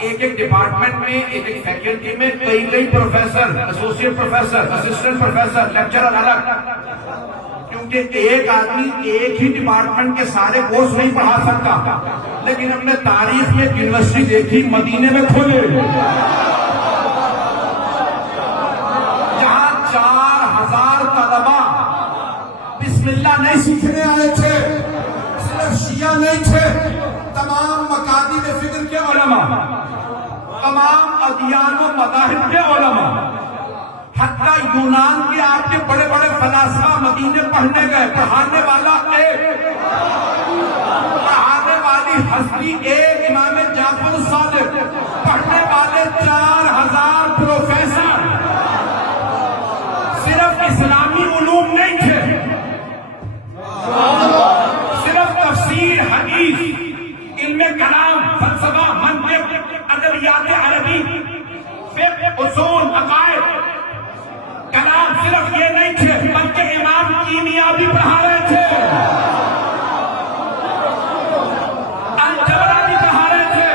ایک ایک ڈپارٹمنٹ میں، ایک ایک فیکلٹی میں کئی professor, associate professor, assistant professor, lecturer الگ، کیونکہ ایک آدمی ایک ہی ڈپارٹمنٹ کے سارے کورس نہیں پڑھا سکتا۔ لیکن ہم نے تاریخ میں یونیورسٹی دیکھی مدینے میں کھولے، 4,000 طلبا بسم اللہ نہیں سیکھنے آئے تھے، صرف شیعہ نہیں تھے، تمام مکاتب فکر کے علماء، تمام ادیان و مذاہب کے علماء، حتیٰ یونان کے آپ کے بڑے بڑے فلاسفہ مدینے پڑھنے گئے۔ پڑھانے والا ایک، پڑھانے والی ہستی ایک، امام جعفر الصادق، پڑھنے والے 4,000 پروفیسر۔ صرف اسلامی علوم نہیں تھے، صرف تفسیر، حدیث، علم کلام، فلسفہ، منطق، ادبیات عربی، فقہ، اصول، عقائد، کلام، صرف یہ نہیں تھے بلکہ امام کیمیا بھی پڑھا رہے تھے، الجبرا بھی پڑھا رہے تھے۔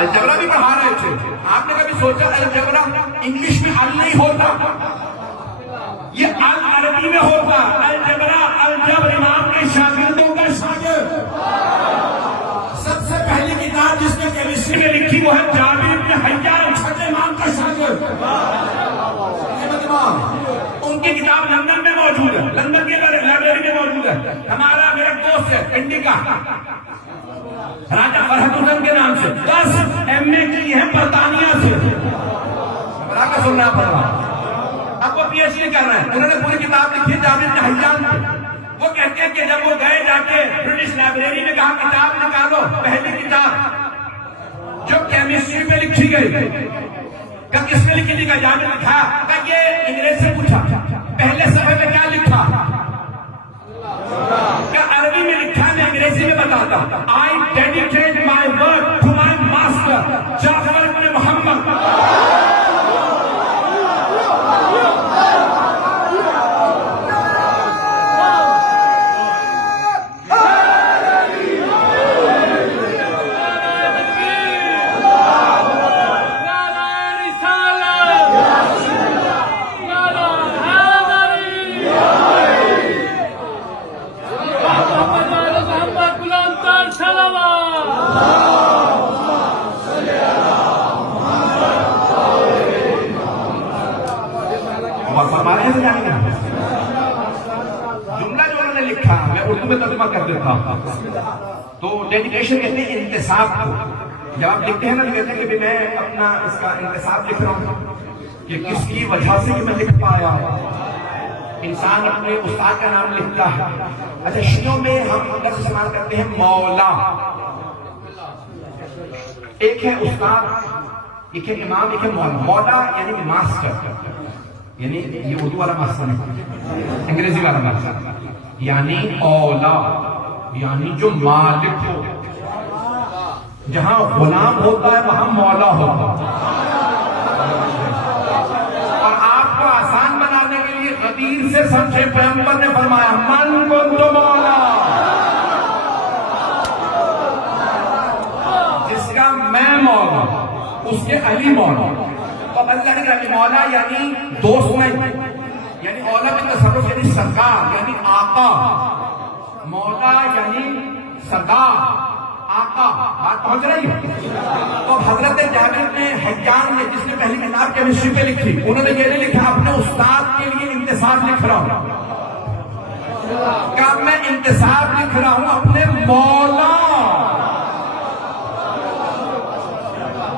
الجبرا بھی پڑھا رہے تھے۔ آپ نے کبھی سوچا الجبرا انگلش میں ال نہیں ہوتا، یہ ال عربی میں ہوتا؟ الجبرا، الجبر امام کے شاگردوں کا شاگرد۔ سب سے پہلی کتاب جس نے کیمسٹری میں لکھی وہ ہے جابر بن حیان، چھٹے امام کا شاگرد۔ ان کی کتاب لندن میں موجود ہے، لندن کی لائبریری میں موجود ہے۔ ہمارا میرا دوست ہے انڈیکا، راجہ فرحت حسن کے نام سے 10 MA کی ہیں برطانیہ سے، براہ کا سننا پڑ رہا۔ اب وہ PhD کر رہے ہیں، انہوں نے پوری کتاب لکھی جابر بن حیان۔ وہ کہتے ہیں کہ جب وہ گئے جا کے برٹش لائبریری میں کہا کتاب نکالو، پہلی کتاب جو کیمسٹری پہ لکھی گئی، کہ کس نے لکھی؟ جابر نے لکھا کہ یہ انگریز سے پوچھا پہلے صفحے میں کیا لکھا، کہ عربی میں لکھا، میں انگریزی میں بتاتا۔ I dedicate my work to my master جعفر بن محمد۔ جملہ جو انہوں نے لکھا میں اردو میں ترجمہ کر دیتا ہوں. تو ڈیڈیکیشن کہتے ہیں انتصاب کو. جب آپ لکھتے ہیں نا تو کہتے ہیں کہ میں اپنا اس کا انتصاب لکھ رہا ہوں کہ کس کی وجہ سے یہ میں لکھ پایا. انسان اپنے استاد کا نام لکھتا ہے. اچھا شیعوں میں ہم لفظ استعمال کرتے ہیں مولا. ایک ہے استاد, ایک ہے امام, ایک ہے مولا. مولا یعنی ماسٹر, یعنی یہ اردو والا ماسٹر نہیں, انگریزی والا ماسٹر. یعنی اولا یعنی جو مالک ہو. جہاں غلام ہوتا ہے وہاں مولا ہوتا ہے. اور آپ کو آسان بنانے کے لیے غدیر سے سمجھے, پیغمبر نے فرمایا من کنت مولا, جس کا میں مولا اس کے علی مولا. تو اللہ نے کہا مولا یعنی دوست نہیں, یعنی اولا میں تصرف یعنی سرکار یعنی آقا. مولا یعنی سردار, آقا. بات پہنچ رہی ہے؟ تو حضرت جابر نے حیان نے, جس نے پہلی کتاب کیمسٹری پہ لکھی, انہوں نے یہ نہیں لکھا اپنے استاد کے لیے انتصاب لکھ رہا ہوں, کہ میں انتصاب لکھ رہا ہوں اپنے مولا,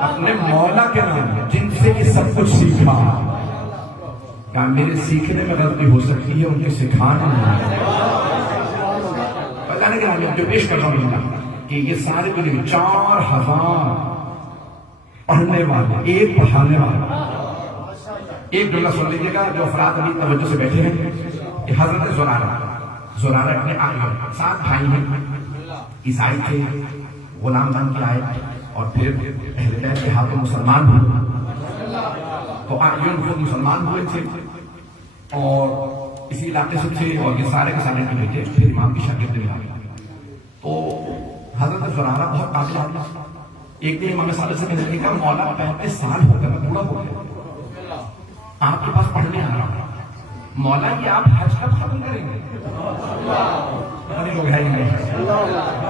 اپنے مولا کے نام جن سے یہ سب کچھ سیکھا. کہ میرے سیکھنے میں غلطی ہو سکتی ہے, ان کے سکھانے میں. پتہ نہیں کہ میں جو پیش کر رہا ہوں کہ یہ سارے دنیا 4000 پڑھنے والے, ایک پڑھانے والا. ایک جملہ سن لیجیے گا جو افراد ابھی توجہ سے بیٹھے ہیں. کہ حضرت زرارہ اپنے آئے 7 بھائی ہیں, عیسائی تھے, غلام بن کے آئے اور پھر اہل بیت کے ہاتھوں مسلمان ہوئے. تو آئین خود مسلمان ہوئے تھے اور اسی علاقے سے تھے, اور یہ سارے کے سارے بیٹے پھر امام کی شاگرد میں آئے. تو حضرت زرارہ بہت قابل آدمی. ایک دن امام صادق سے کہنے لگا مولا 35 سال ہو گئے, میں بوڑھا ہو گیا, آپ کے پاس پڑھنے آ رہا ہوں. مولا یہ آپ حج کب ختم کریں گے؟ بڑے لوگ ہیں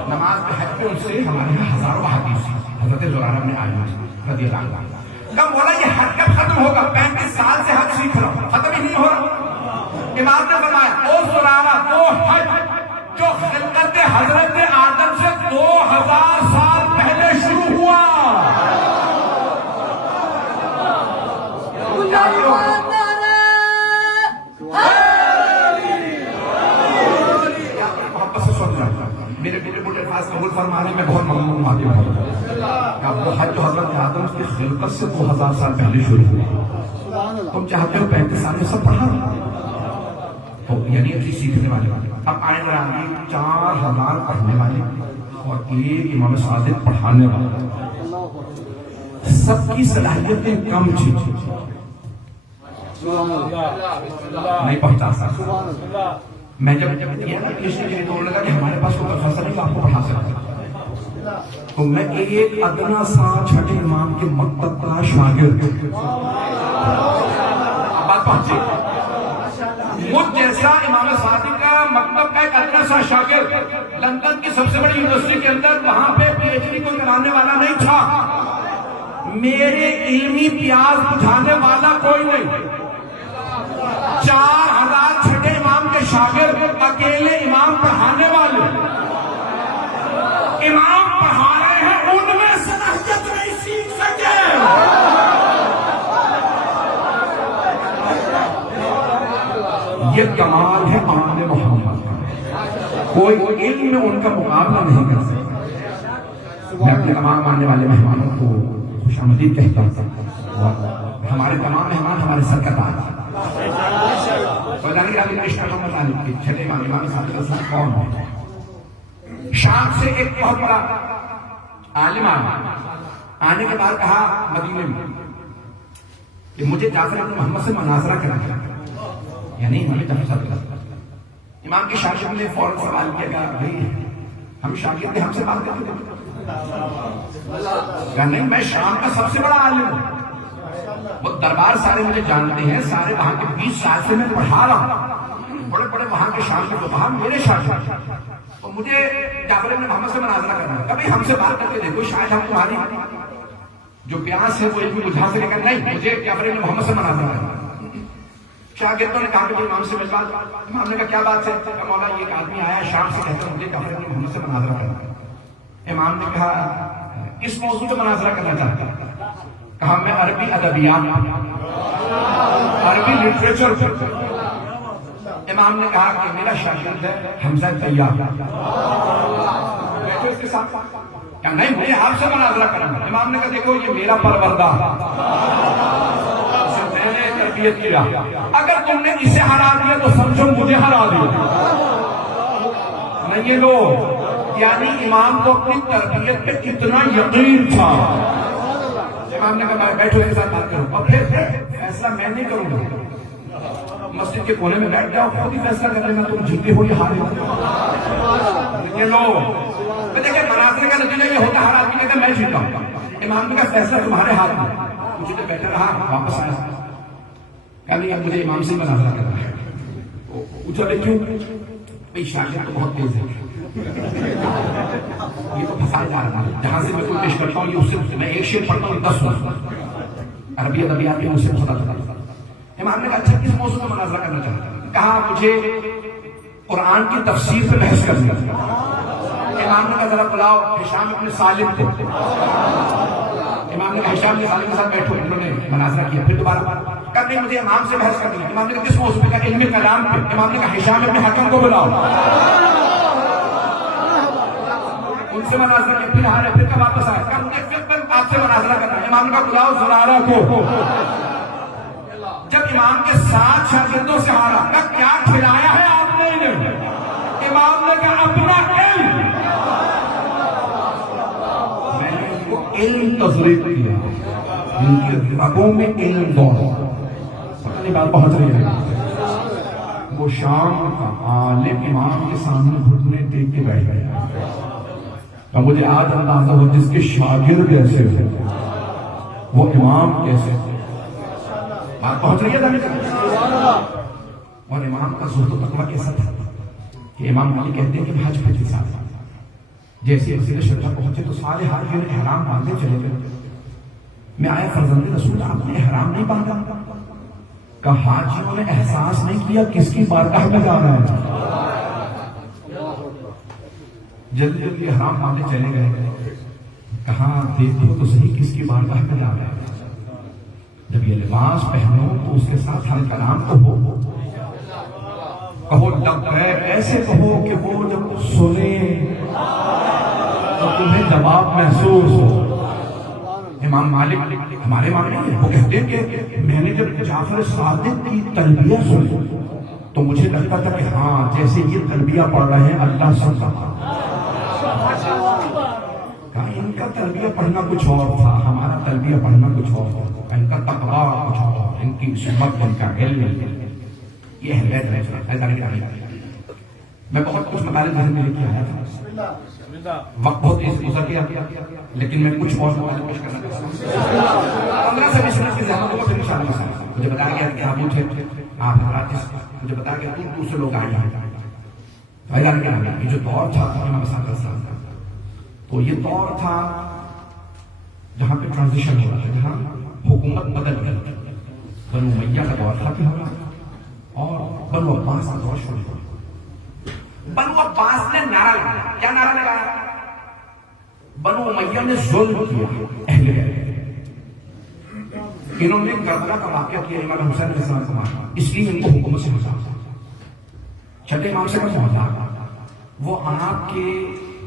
نماز پہ حج پہ ان سے ہمارے یہاں ہزاروں حدیث. حضرت زرارہ نے آئے رضی اللہ عنہ کہا مولا یہ حج کب ختم ہوگا؟ 35 سال سے حج سیکھ رہا ہوں, ختم ہی نہیں ہو رہا. امام نے فرمایا او زرارہ, وہ حج جو خلقت حضرت آدم سے 2000 سال پہلے شروع ہوا, محبت سے سن رہا ہوں. میرے بڑے خاص قبول فرمانے میں بہت ممنون آگے بڑھا. وہ حج جو حضرت آدم کی خلقت سے 2000 سال پہلے شروع ہوا, تم چاہتے ہو 35 سال میں سب پڑھا. تو یعنی اچھی سیکھنے والے. اب آئے گا 4000 پڑھنے والے اور ایک امام صادق پڑھانے والے, سب کی صلاحیتیں کم تھی, نہیں پہنچا سکتا. میں جب تو لگا کہ ہمارے پاس کوئی پروفیسر نہیں آپ کو پڑھا سکتا, تو میں ایک ادنا سا چھٹے امام کے مکتب کا شاگرد. بات پہنچی, مجھ جیسا امام صادق کا مکتب کا ایک ادنا سا شاگرد لندن کی سب سے بڑی یونیورسٹی کے اندر, وہاں پہ پی ایچ ڈی کوئی کرانے والا نہیں تھا. میرے علمی پیاز بجھانے والا کوئی نہیں. 4000 چھٹے امام کے شاگرد, اکیلے امام پڑھانے والے. امام پڑھا رہے ہیں, ان میں صلاحیت نہیں سیکھ سکے. یہ کمال ہے آن محمد کا, کوئی علم میں ان کا مقابلہ نہیں کر سکتا. میں اپنے تمام آنے والے مہمانوں کو خوش آمدید کہتا ہوں, اور ہمارے تمام مہمان ہمارے سر کا تاج ہیں. چھٹے امام صادق کون ہے؟ شام سے ایک بہت بڑا عالم آنے کے بعد کہا مدینے میں کہ مجھے جعفر بن محمد سے مناظرہ کرنا ہے. یعنی ہمیں امام کی شاگرد نے فوراً سوال کیا کہ بھائی ہم شاگرد ہم سے بات کرتے ہیں, میں شام کا سب سے بڑا عالم ہوں. وہ دربار سارے مجھے جانتے ہیں, سارے وہاں کے 20 سال سے میں پڑھا رہا ہوں, بڑے بڑے وہاں کے شام کے وہاں میرے شاگرد. تو مجھے جعفر بن محمد سے مناظرہ کرنا ہے, کبھی ہم سے بات کرتے دیکھو شاید ہم تمہاری جو پیاس ہے وہ ایک بھی بجھا سے لے کر نہیں, مجھے جعفر بن محمد سے مناظرہ کرنا. شاگردوں نے کہا کہ امام سے ملوا دو. امام نے کہا کیا بات ہے؟ کہ مولا یہ ایک آدمی آیا شام سے کہتا مجھے کافر ابن محمد سے مناظرہ کرنا ہے. امام نے کہا کس موضوع پہ مناظرہ کرنا چاہتا ہے؟ کہا میں عربی ادبیات عربی لٹریچر. امام نے کہا کہ میرا شاگرد ہے حمزہ طیار. بیٹھے اس کے ساتھ کہا نہیں مجھے آپ سے مناظرہ کرنا. امام نے کہا دیکھو یہ میرا پروردگار میں نے تربیت کیا, اگر تم نے اسے ہرا دیا تو سمجھو مجھے ہرا دیا. نہیں یہ لوگ یعنی امام کو اپنی تربیت پہ اتنا یقین تھا. امام نے کہا بیٹھو ایک ساتھ بات کرو, اور پھر فیصلہ میں نہیں کروں گا. مسجد کے کونے میں بیٹھ جاؤ, خود ہی فیصلہ کر لینا تم جیتے ہو یا ہارے ہو. یہ لوگ دیکھیں مناظرے کا نتیجہ یہ ہوتا ہر آدمی کہتا میں جیتا ہوں. امام نے کہا فیصلہ تمہارے ہاتھ میں. مجھے تو بیٹھا رہا واپس آیا کہ نہیں اب مجھے امام سے مناظرہ کرنا ہے. اچھا کیوں بھائی شاگرد تو بہت تیز ہے, یہ تو پھنسایا جا رہا ہے. جہاں سے میں کوئی پیش کرتا ہوں یہ اس سے میں ایک شعر پڑھتا ہوں 10 سنتا عربی ادبیات میں اس سے خدا تھا. امام نے کہا اچھا کس موضوع پر مناظرہ کرنا چاہتا ہے؟ کہا مجھے قرآن کی تفسیر پہ بحث کرنی ہے. امام نے کہا ذرا بلاؤ ہشام ابن سالم کو. امام نے کہا ہشام ابن سالم کے ساتھ بیٹھو. انہوں نے مناظرہ کیا. پھر دوبارہ کہا نہیں مجھے امام سے بحث کرنی ہے. امام نے کہا کس موضوع پہ؟ کہا علم کلام پہ. امام نے کہا ہشام ابن حکم کو بلاؤ. ان سے مناظرہ کیا. پھر ہارے. پھر کب واپس آئے؟ کہا مجھے پھر آپ سے مناظرہ کرنا ہے. امام نے کہا بلاؤ زرارہ کو. جب امام کے 7 شاگردوں سے ہارا, کہا کیا کھلایا ہے آپ نے انہیں؟ امام نے کہا اپنا علم. میں نے ان کو علم تزریق کیا, ان کے دماغوں میں علم دوڑا. پتہ نہیں بات پہنچ رہی ہے. وہ شام کا عالم امام کے سامنے گھٹنے ٹیک کے بیٹھ گیا. تو مجھے آج اندازہ ہو جس کے شاگرد کیسے ہو وہ امام کیسے ہو. بات پہنچ رہی ہے. اور امام کا زہد و تقویٰ کیسا تھا کہ امام مالک کہتے ہیں کہ حج پہ کے ساتھ جیسے مسجد شریف پہنچے تو سارے حاجیوں نے احرام باندھے چلے گئے. میں آیا فرزند رسول آپ نے احرام نہیں باندھا؟ کہ حاجیوں نے احساس نہیں کیا کس کی بارگاہ میں جا رہا ہے. جلدی جلدی احرام باندھے چلے گئے. کہاں دیکھو تو صحیح کس کی بارگاہ میں جا رہا ہے. جب یہ لباس پہنو تو اس کے ساتھ ہم کلام کہو, کہو لبیک ایسے کہو کہ وہ جب سنے تو تمہیں دباؤ محسوس ہو. امام مالک ہمارے ماننے ہیں, وہ کہتے ہیں کہ میں نے جب جعفر صادق کی تلبیہ سنی تو مجھے لگتا تھا کہ ہاں جیسے یہ تلبیہ پڑھ رہے ہیں اللہ سن رہا. ان کا تلبیہ پڑھنا کچھ اور تھا, ہمارا تلبیہ پڑھنا کچھ اور تھا. ان کا تقویٰ کچھ اور, ان کی سمت, ان کا علم, یہ اہلیت ہے. میں بہت کچھ مطالب ذہن میں لے کے آیا تھا, وقت بہت تیز گزر گیا, لیکن میں کچھ اور مطالب پیش کرنا چاہتا ہوں. 15 سے 20 منٹ کی زحمت کو پھر انشاءاللہ مجھے بتایا گیا کہ آپ اٹھے, آپ حضرات مجھے بتایا گیا دور دور سے لوگ آئے ہیں. یہ جو دور تھا تو یہ دور تھا جہاں پہ ٹرانزیشن ہو رہا تھا, جہاں حکومت بدل گئی. بنو امیہ کا دور تھا کہ ہوا اور بنو عباس کا دور شروع ہوا. بنو عباس نے نعرہ لگایا. کیا نعرہ لگایا؟ بنو امیہ نے ظلم کیا اہل بیت. انہوں نے کربلا کا واقعہ کیا امام حسین علیہ السلام کو مارا, اس لیے ان کو حکومت سے ہٹا. چھٹے امام سے کم ہوتا وہ آپ کے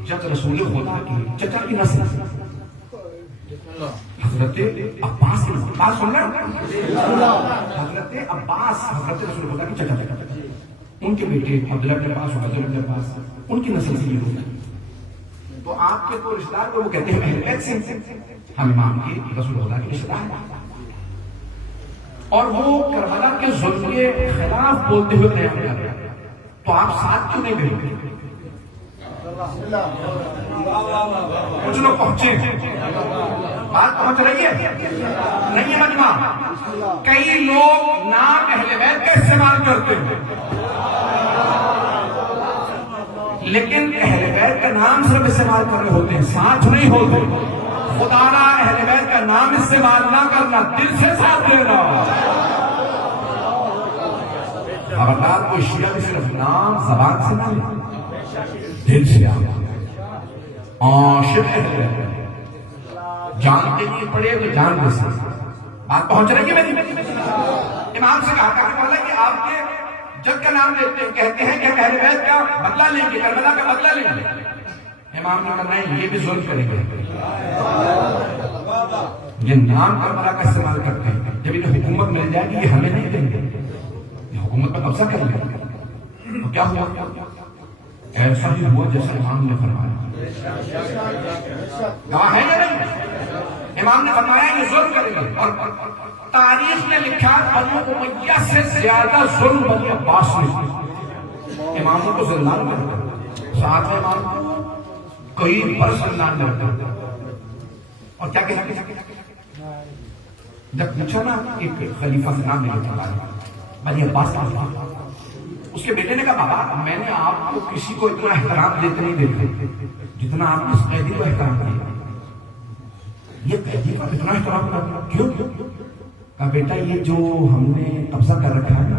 جب رسول خدا کی چچا کی نسل حضرت عباس کی نسل. بات سن رہے حضرت عباس حضرت رسول خدا کی چچا تھے. ان کے بیٹے عبداللہ بن عباس اور عبداللہ بن عباس ان کی نسل سے یہ لوگ. تو آپ کے تو رشتہ دار کو وہ کہتے ہیں اہل بیت سے, ہم امام کی رسول خدا کے رشتہ دار ہیں. اور وہ کربلا کے ظلم کے خلاف بولتے ہوئے قیام کر رہے ہیں. تو آپ ساتھ کیوں نہیں گئے؟ کچھ لوگ پہنچے, بات پہنچ رہی ہے نہیں ہے مجمع. کئی لوگ نام اہل بیت کا استعمال کرتے ہیں لیکن اہل بیت کا نام صرف استعمال کر رہے ہوتے ہیں, ساتھ نہیں ہوتے. خدا را اہل بیت کا نام استعمال نہ کرنا, دل سے ساتھ لینا. خبردار کوئی شیعہ میں صرف نام زبان سے نہ لے، دل سے عاشق ہے، جان کے لیے پڑے تو جان دے سکتے. بات پہنچ رہی ہے میری؟ امام سے کہا کہ آپ کے جد کا نام لیتے ہیں، کہتے ہیں کہ اہل بیت کا بدلہ لیں گے، کربلا کا بدلہ لیں گے. امام نے کہا نہیں، یہ بھی ظلم کریں گے. یہ نام کربلا کا استعمال کرتے ہیں، جب انہیں حکومت مل جائے گی یہ ہمیں نہیں دیں گے، یہ حکومت پر قبضہ کر لیں گے. تو کیا ہوا؟ ایسا ہی ہوا جیسا امام نے فرمایا. گواہ ہے یا نہیں؟ امام نے فرمایا یہ ظلم کریں گے. اور تاریخ نے لکھا بنو امیہ سے زیادہ ظلم بنی عباس نے. اماموں کو زندان میں رکھا، ساتھ میں امام کئی برس زندان میں رکھا. اور کیا کہا؟ جب پوچھا نا ایک خلیفہ سے نام نہیں پتا بنی عباس کا، اس کے بیٹے نے کہا بابا میں نے آپ کو کسی کو اتنا احترام دیتے نہیں دیکھا جتنا آپ نے اس قیدی کو احترام دیا. یہ قیدی کا اتنا احترام کرنا کیوں؟ کہا بیٹا یہ جو ہم نے قبضہ کر رکھا ہے نا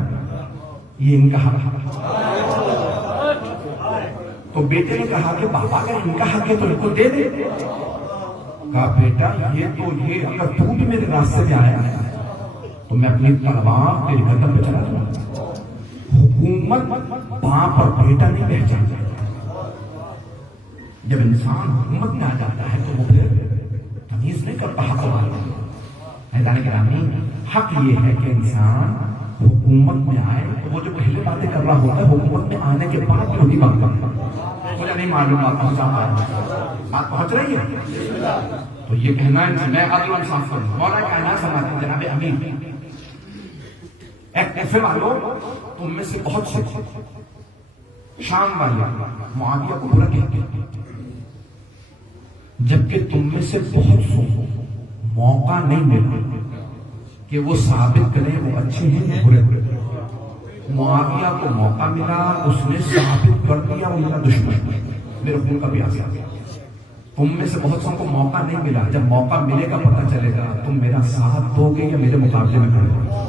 یہ ان کا حق ہے. تو بیٹے نے کہا کہ بابا اگر ان کا حق ہے تو ان کو دے دے. کہا بیٹا یہ تو یہ اگر تو بھی میرے راستے میں آیا تو میں اپنی تلوار تیرے گردن پہ چلا دوں. حکومت باپ اور بیٹا نہیں پہچانتا. جب انسان حکومت میں آ جاتا ہے تو وہ پھر تمیز نہیں کرتا حق والا. میدان گرامی حق یہ ہے کہ انسان حکومت میں آئے تو وہ جو پہلے باتیں کر رہا ہوتا ہے حکومت میں آنے کے بعد وہی بات کرتا ہے. مجھے نہیں معلوم بات پہنچ رہی ہے. تو یہ کہنا ہے میں عدل و انصاف کروں. مولا کائنات فرماتے ہیں جناب امیر ایک ایسے والوں تم میں سے بہت سے شام والے معاویہ کو برا کہتے ہیں، جبکہ تم میں سے بہت سے موقع نہیں ملا کہ وہ ثابت کریں وہ اچھے ہیں یا برے. معاویہ کو موقع ملا، اس نے ثابت کر دیا وہ میرا دشمن میرے خون کا پیاسا. تم میں سے بہت سو کو موقع نہیں ملا، جب موقع ملے گا پتہ چلے گا تم میرا ساتھ دو گے یا میرے مقابلے میں کھڑے ہو.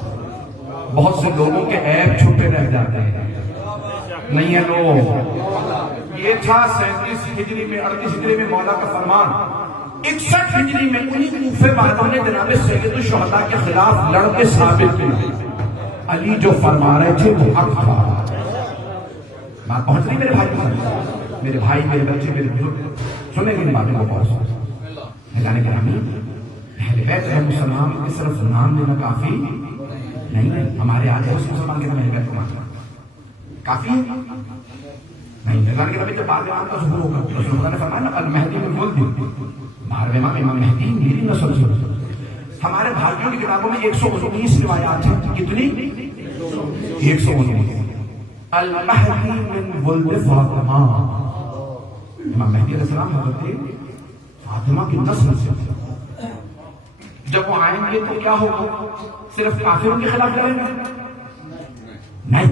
بہت سے لوگوں کے عیب چھپے رہ جاتے ہیں. نہیں ہے لوگ. یہ تھا 37 ہجری میں 38 ہجری میں مولا کا فرمان. 61 ہجری میں انہیں کوفے والوں نے جناب سید الشہداء کے خلاف لڑ کے ثابت کیا علی جو فرما رہے تھے وہ حق تھا. بات پہنچ رہی میرے بھائی، میرے بھائی میرے بچے میرے بزرگ سنیں گے باتیں کو پہنچ. میدان گرامی اہل بیت علیہ السلام کے صرف نام لینا کافی نہیں. ہمارے آج اس مسلمان کے نام اہل بیت کو ماننا کافی نہیں. میدان گرامی جب بعد امام کا ظہور ہوگا رسول اللہ نے فرمایا نا المہدی من ولدی، باہر امام امام مہدی میری نسل سے. ہمارے بھائیوں کی کتابوں میں 119 روایات ہیں. کتنی؟ 119. المہدی من ولد فاطمہ، امام مہدی علیہ السلام حضرت فاطمہ کی نسل سے. جب وہ آئیں گے تو کیا ہوگا؟ صرف کافروں کے خلاف لڑیں گے؟ نہیں،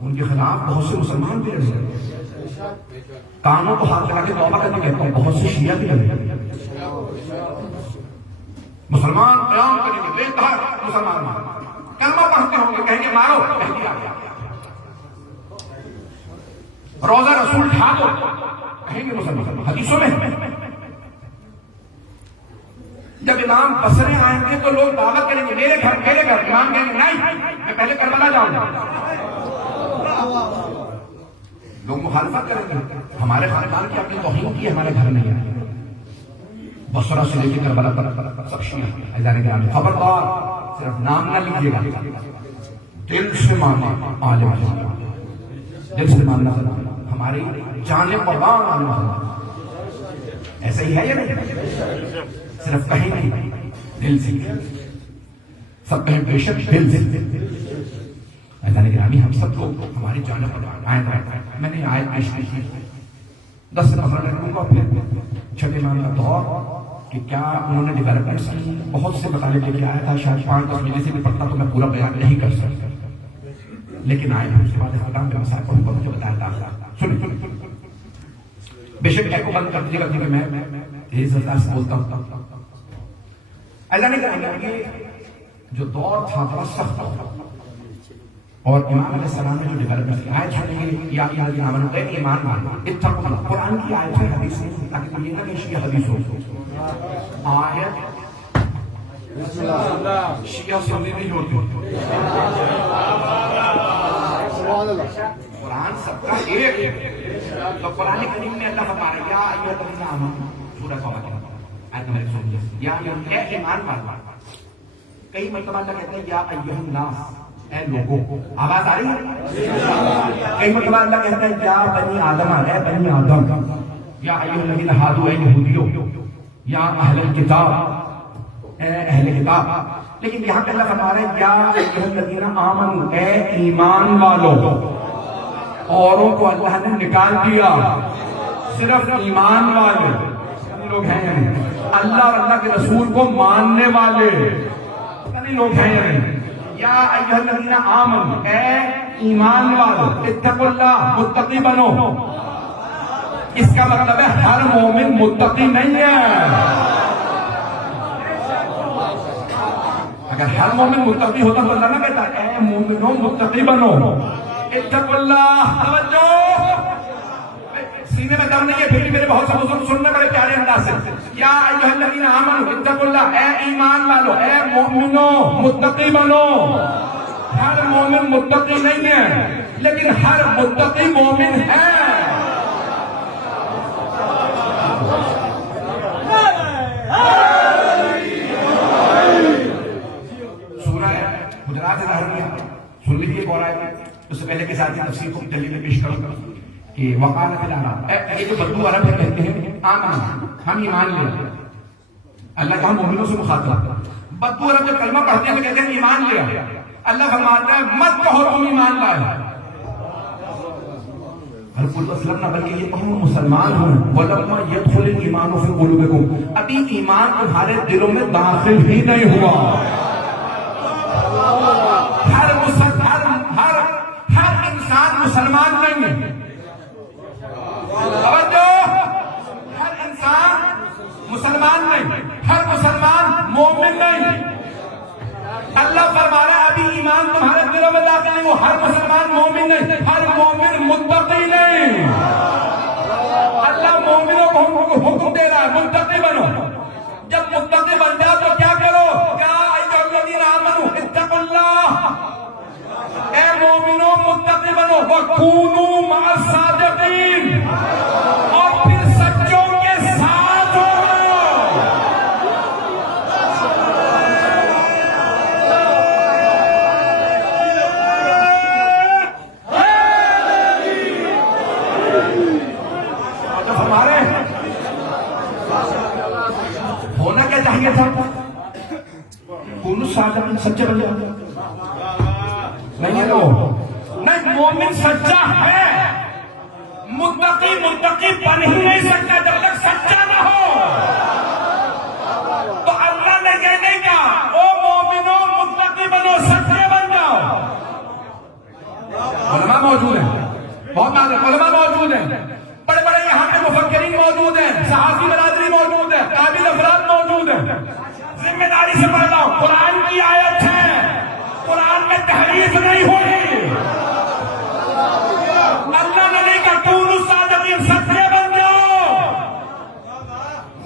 ان کے خلاف بہت سے مسلمان بھی لڑیں گے. کانوں کو ہاتھ لگا کے توبہ کرنے کہتا ہوں بہت سے شیعہ بھی لڑیں گے. مسلمان قیام کریں گے، بے انتہا مسلمان کلمہ پڑھتے ہوں گے، کہیں گے مارو مہدی آ گیا. روزہ رسول ٹھا دو کہیں گے مسلمان. حدیثوں میں جب امام بصری آئیں گے تو لوگ دعوت کریں گے میرے گھر میرے گھر. امام کہیں گے نہیں میں پہلے کربلا جاؤں گا. لوگ مخالفت کریں گے ہمارے خاندان کی اپنی توہین کی ہمارے گھر نہیں آئے. بصرہ سے لے کے کربلا پر سب شیعہ اللہ کے نام. خبردار صرف نام نہ لیجیے گا، دل سے ماننا. عالم دل سے ماننا ہماری جانے قربان آنے. ایسا ہی ہے یا نہیں؟ صرف کہیں نہیں دل سے. سب کہیں بے شک دل سے. اللہ نے گرامی ہم سب لوگ ہماری جانے قربان آئے. میں نے آیت پیش کی 10 سے 15 منٹ لوں گا. پھر چھٹے امام کا دور کہ کیا انہوں نے ڈیولپمنٹس کی بہت سے مطالب لے کے آیا تھا. شاید 5-10 مہینے سے بھی پڑھتا تو میں پورا بیان نہیں کر سکتا، لیکن آئے اس کے بعد اختتام کے مسائل کو مجھے بتایا تھا. سنیں بے شک ایک کو بند کر دیجیے گا کیونکہ میں تیز رفتار سے بولتا ہوں. اللہ نے کہا یہ جو دور تھا بڑا سخت تھا. اور امام علیہ السلام نے جو ڈیولپمنٹ کی آیت چھوڑیں گے یا اے ایمان والو اتقوا اللہ، قرآن کی آیت ہے، حدیث نہیں، تاکہ تم یہ نہ کہ شیعہ حدیث ہو آیت شیعہ سنی نہیں ہوتی، قرآن سب کا ایک ہے۔ تو قرآن کریم میں اللہ فرما رہا ہے یا ایھا الذین آمنوا، سورہ توبہ کی آیت نمبر 119، یا اے ایمان والو۔ کئی مرتبہ اللہ کہتے ہیں یا ایھا الناس، اے لوگوں، آواز آ رہی ہے؟ کئی مرتبہ اللہ کہتا ہے یا بنی آدم، اے بنی آدم، یا ایھا الذین ہادوا، اے یہودیو، یا اہل الکتاب، اے اہل کتاب۔ لیکن یہاں پہ اللہ فرما رہے ہیں یا ایھا الذین آمنوا، اے ایمان والو۔ اوروں کو اللہ نے نکال دیا، صرف ایمان والے لوگ ہیں، اللہ اور اللہ کے رسول کو ماننے والے لوگ ہیں۔ یا ایھا الذین آمنوا، اے ایمان والو، اتقوا اللہ، متقی بنو۔ اس کا مطلب ہے ہر مومن متقی نہیں ہے۔ اگر ہر مومن متقی ہوتا تو اللہ نہ کہتا اے مومنوں متقی بنو، اتقوا اللہ۔ توجہ، سینے میں دم نہیں ہے، پھر بھی میرے بہت سے بزرگ سننے بڑے پیارے انداز سے، یا ایھا الذین آمنوا اتقوا اللہ، اے ایمان والو، اے مومنوں متقی بنو۔ ہر مومن متقی نہیں ہے، لیکن ہر متقی مومن ہے۔ سورہ حجرات سن لیجیے اور اس سے پہلے کے ساتھ ہی تفسیر کو دلیل میں پیش کروں کہ وقالت العرب، یہ جو بدو عرب ہے کہتے ہیں آمنا، ہم ایمان لے آئے۔ اللہ کا مومنوں سے مخاطب، بدو عرب جب کلمہ پڑھتے ہیں تو کہتے ہیں ایمان لے آئے۔ اللہ فرماتا ہے مت کہو تم ایمان لائے، نہ بلکہ یہ کہو مسلمان ہوں، وَلَمَّا يَدْخُلِ الْإِيمَانُ فِي قُلُوبِكُمْ، ابھی ایمان تمہارے دلوں میں داخل ہی نہیں ہوا۔ ہر انسان مسلمان نہیں ہے، ہر انسان مسلمان نہیں، ہر مسلمان مومن نہیں۔ اللہ فرما رہا ہے ابھی ایمان تمہارے دلوں میں داخل نہیں، وہ ہر مسلمان مومن نہیں، ہر مومن متقی نہیں۔ اللہ مومنوں کو حکم دے رہا ہے متقی بنو۔ جب متقی بن جاؤ تو کیا کرو؟ یا ایھا الذین آمنوا اتقوا اللہ، اے مومنوں متقی بنو، وَكُونُوا مَعَ الصَّادِقِينَ، اور پھر سچوں کے ساتھ ہو۔ ہمارے ہونا کیا چاہیے تھا؟ کونوا صادقین، سچے بن جاؤ۔ نہیں لو نہیں، مومن سچا ہے، متقی بن ہی نہیں سکتا جب تک سچا نہ ہو۔ تو اللہ نے یہ نہیں کہا او مومنوں متقی بنو، سچے بن جاؤ۔ علماء موجود ہیں، بہت علماء موجود ہیں، بڑے بڑے یہاں کے مفکرین موجود ہیں، صحافی برادری موجود ہے، قابل افراد موجود ہیں۔ ذمہ داری سے پڑھ رہا ہوں، قرآن کی آیت ہے، قرآن میں تحریف نہیں ہوئی۔ اللہ نے نہیں کہا کونوا صادقین، سچے بن جاؤ۔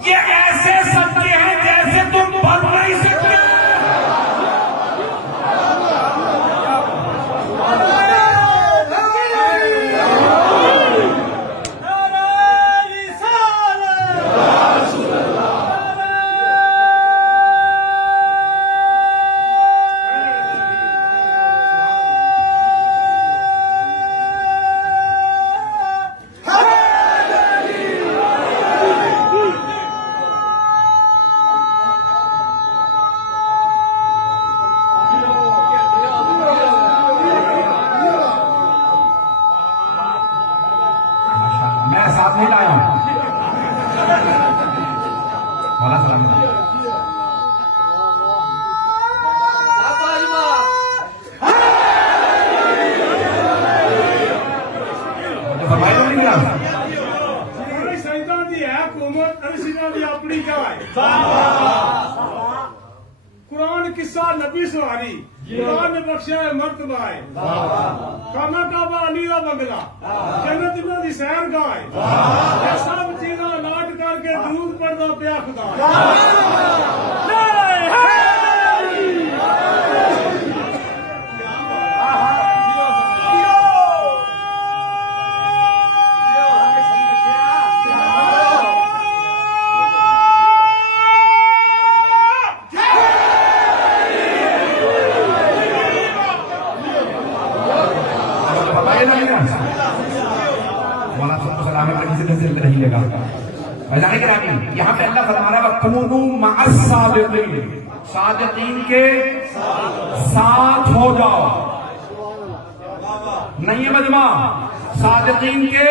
یہ ایسے سچے ہیں جیسے تم بن نہیں سکتے۔ قرآن قصہ نبی سواری قرآن نے بخشا ہے مرتبہ ہے کانا کعبہ علی دا بنگلہ جنت انہاں دی سیر گاہ ہے یہ سب چیزاں لاٹ کر کے درود پڑھدا پیا خدا یہاں پہ اللہ فرما رہا ہے وَكُونُوا مَعَ الصَّادِقِينَ صادقین کے ساتھ ہو جاؤ. نہیں مجمع صادقین کے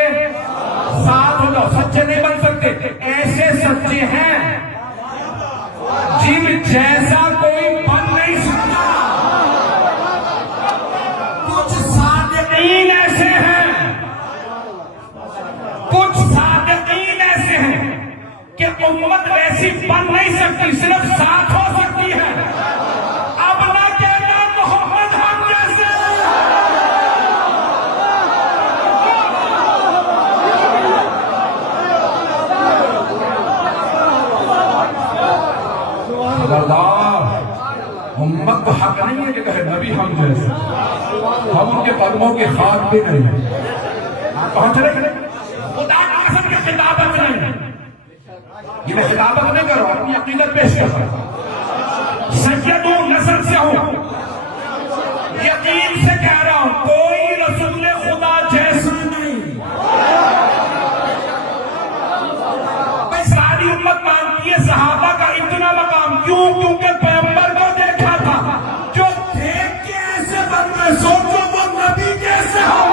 ساتھ ہو جاؤ. سچے نہیں بن سکتے, ایسے سچے ہیں جن جیسا کوئی بن نہیں سکتا. کچھ صادقین ایسے ہیں, کچھ صادقین ایسے ہیں کہ امت ویسی بن نہیں سکتی, صرف ساتھ ہو سکتی ہے. اب نہ کہنا محمد ہم جیسے. خبردار, امت کو حق نہیں ہے کہ کہے نبی ہم جیسے. ہم ان کے قدموں کے خاک بھی نہیں ہیں. پہنچ رہے خدا کی قسم کی خطابت نہیں, یہ میں خطابت نہیں کر رہا ہوں, اپنی عقیدت پیش کر رہا ہوں. سید ہوں, نسل سے ہوں, یقین سے کہہ رہا ہوں کوئی رسول خدا جیسا نہیں. بھائی ساری امت مانتی ہے صحابہ کا اتنا مقام کیوں؟ کیونکہ پیغمبر کو دیکھا تھا. جو دیکھ کے ایسے بن گئے, سوچو وہ نبی کیسے ہو.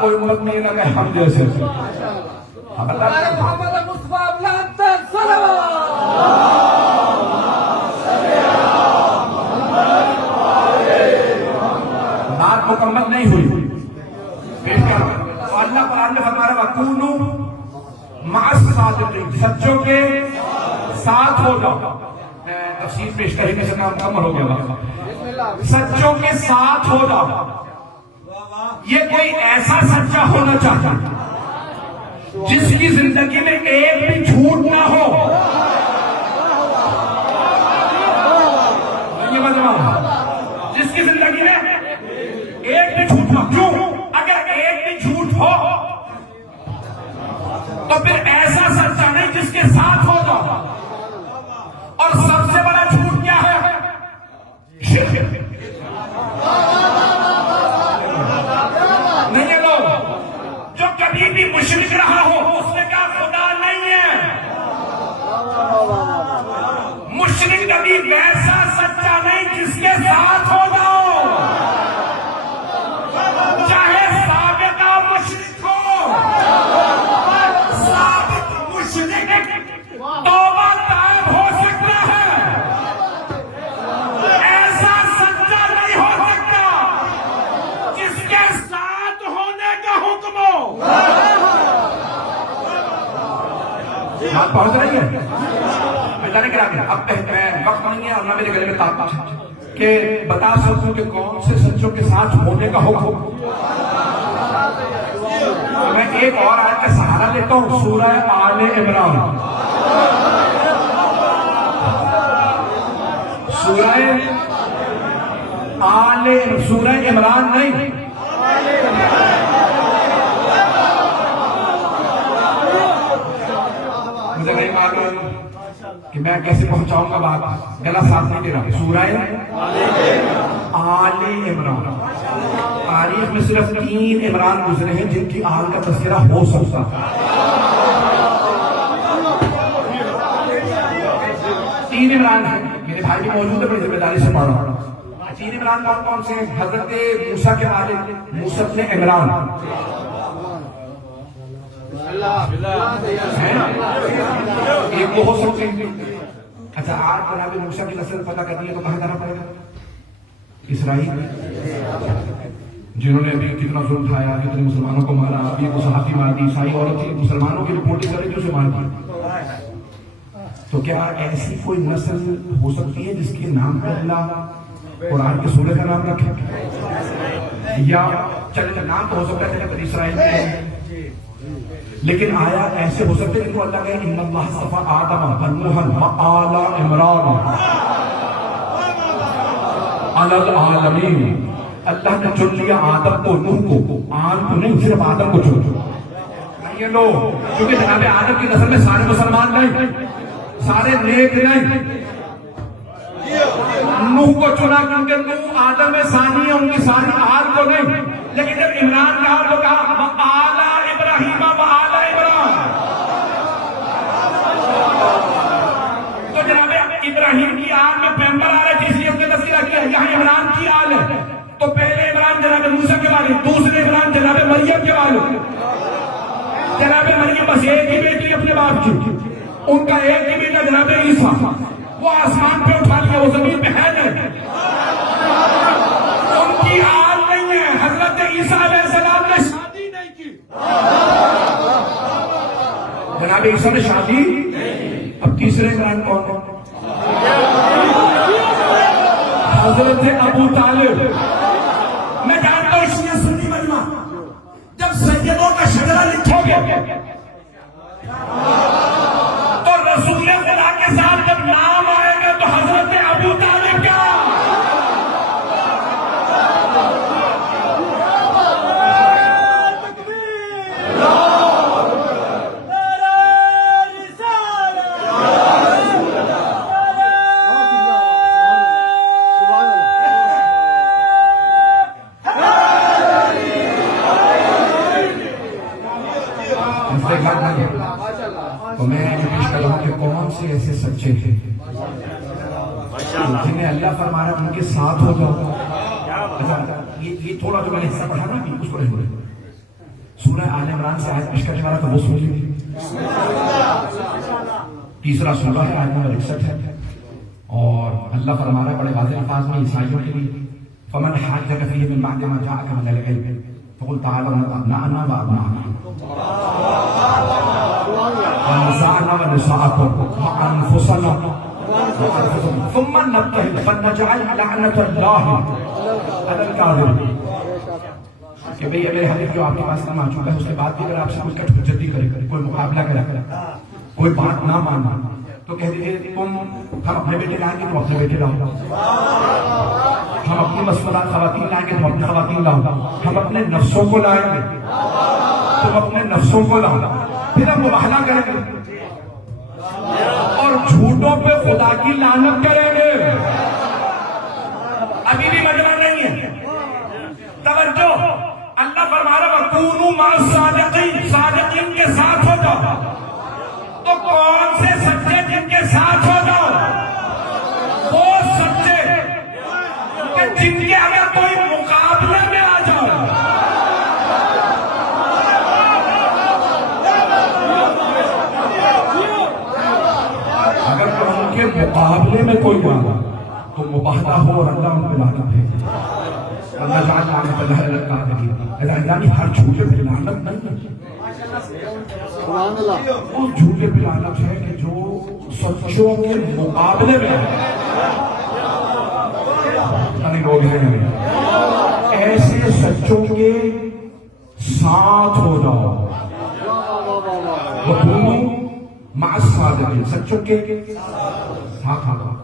کوئی امت نہیں لگے ہم جیسے. بات مکمل نہیں ہوئی. اللہ قرآن نے فرمایا وَكُونُوا مَعَ الصَّادِقِينَ, سچوں کے ساتھ ہو جاؤ. تفسیر پیش کرنے سے کام کم ہو گیا. سچوں کے ساتھ ہو جاؤ. یہ کوئی ایسا سچا ہونا چاہتا جس کی زندگی میں ایک بھی جھوٹ نہ ہو. یہ مجمع جس کی زندگی میں ایک بھی جھوٹ نہ ہو. کیوں؟ اگر ایک بھی جھوٹ ہو تو پھر ایسا سچا نہیں جس کے ساتھ ہو جاؤ. اور سب سے بڑا جھوٹ کیا ہے؟ شرک. نہیں ہے لوگ جو کبھی بھی مشرک رہا ہو اس نے کہا خدا نہیں ہے. مشرک کبھی ویسا سچا نہیں جس کے ساتھ ہو جاؤ, چاہے سابقہ مشرک ہو. سابق مشرک توبہ طائب ہو سکتا ہے, ایسا سچا نہیں ہو سکتا جس کے ساتھ ہونے کا حکم ہو. بات پہنچ رہی ہے. اب وقت نہیں ہے اور نہ میرے گلے میں طاقت کہ بتا سکوں کہ کون سے سچوں کے ساتھ ہونے کا حکم. میں ایک اور آیت کا سہارا لیتا ہوں, سورہ آل عمران. سورہ عمران نہیں, مجھے نہیں معلوم کہ میں کیسے پہنچاؤں گا بات, گلا ساتھ نہیں دے رہا. سورہ آل عمران. تاریخ میں صرف 3 عمران گزرے ہیں جن کی آل کا تذکرہ ہو سکتا ہے. 3 عمران ہیں, میرے بھائی بھی موجود ہے, بڑی ذمہ داری سے پڑھ رہا ہوں. 3 عمران کون کون سے ہیں؟ حضرت موسیٰ کے والد موسیٰ بن عمران, ایک وہ ہو سکتے ہیں اچھا آج جناب موسیٰ کی نسل پتہ کرنی ہے تو کہاں جانا پڑے گا؟ اسرائیل، جنہوں نے ابھی کتنا ظلم اٹھایا، کتنے مسلمانوں کو مارا، ابھی کو صحافی مار دی، عیسائی عورت تھی مسلمانوں کی رپورٹنگ کر رہی تھی، اسے مار دی. تو کیا ایسی کوئی نسل ہو سکتی ہے جس کے نام پہ اللہ قرآن کے سورہ کا نام رکھے؟ یا چلے نام تو ہو سکتا ہے بنی اسرائیل میں، لیکن آیا ایسے ہو سکتے ہیں کہ اللہ کہے ان اللہ اصطفیٰ آدم ونوحا وآل عمران علی العالمین. اللہ نے چن لیا آدم کو، نوح کو، آل کو نہیں، صرف آدم کو چن. یہ لو کیونکہ جناب آدم کی نسل میں سارے مسلمان نہیں، سارے نیک نہیں. نوح کو چنا کیونکہ نوح آدم میں ثانی ہے، ان کی ساری آل کو نہیں. لیکن جب عمران کہا تو کہا وآل ابراہیم وآل عمران. تو جناب ابراہیم کی آل میں پیغمبر آ رہے تھے، اس لیے ان کے تذکرہ کیا. یہاں عمران کی آل ہے تو پہلے عمران جناب موسیٰ کے والد، دوسرے عمران جناب مریم کے والد. جناب مریم بس ایک ہی بیٹی اپنے باپ کی، ان کا ایک ہی بیٹا جناب عیسیٰ، وہ آسمان پہ اٹھا لیا، وہ زمین پہ ہے نہیں. ان کی آل نہیں ہے. حضرت عیسیٰ علیہ السلام نے شادی نہیں کی. جناب عیسیٰ نے شادی. اب تیسرے عمران کون ہے؟ حضرت ابو طالب. میں جانتا ہوں اس لیے سنی مجمع جب سیدوں کا شجرہ لکھو گے تو رسول خدا کے ساتھ جب نام آئے گا تو حضرت ابو طالب کیا؟ تو میں یہ پیش کر رہا ہوں کہ کون سے ایسے سچے تھے جنہیں اللہ فرما رہا ان کے ساتھ ہو جاؤ. اچھا یہ تھوڑا جو میں نے حصہ پڑھا نا اس کو رہے سورہ آل عمران سے آیت پیش کرنے والا تو وہ سوچی تھی. تیسرا سورہ ہے، آیت نمبر 61 ہے، اور اللہ فرما رہا ہے بڑے واضح الفاظ میں عیسائیوں کے لیے فمن حاجك فيه من بعد ما جاءك من العلم فقل تعالوا ندعو أبناءنا وأبناءكم ونساءنا ونساءكم وأنفسنا ثم نبتهل فنجعل لعنة الله على الكاذبين. کہ بھئی میرے حدیث جو آپ کے پاس نہ آ چکا ہے اس کے بعد بھی اگر آپ سے کچھ حجتی کرے کوئی مقابلہ کرے کوئی بات نہ مانا تو کہہ دیجیے تم ہم اپنے بیٹے لائیں گے تو اپنے بیٹے لاؤ، ہم اپنی مسئلات خواتین لائیں گے تو اپنے خواتین لاؤ، ہم اپنے نفسوں کو لائیں گے تم اپنے نفسوں کو لاؤ، پھر ہم مباہلہ کریں گے اور جھوٹوں پہ خدا کی لعنت کریں گے. ابھی بھی مجمع نہیں ہے، توجہ. اللہ فرما رہا ہے وَكُونُوا مَعَ الصَّادِقِينَ، صادقین کے ساتھ ہو جاؤ. تو کون سے سچے جن کے ساتھ ہو جاؤ؟ وہ سچے کہ جن کے اگر کوئی مقابلے میں آ جاؤ. اگر ان کے مقابلے میں کوئی آ تو مباہلہ ہو اور اللہ ان کو لعنت ہے. اللہ جعل لعنت اللہ علی الکاذبین. یعنی ہر جھوٹے پہ لعنت نہیں ہے، اس جھوٹے پہ لعنت ہے کہ جو سچوں کے مقابلے میں لوگ ہیں. ایسے سچوں کے ساتھ ہو جاؤ. وَكُونُوا مَعَ الصَّادِقِينَ، سچوں کے ساتھ ہو جاؤ.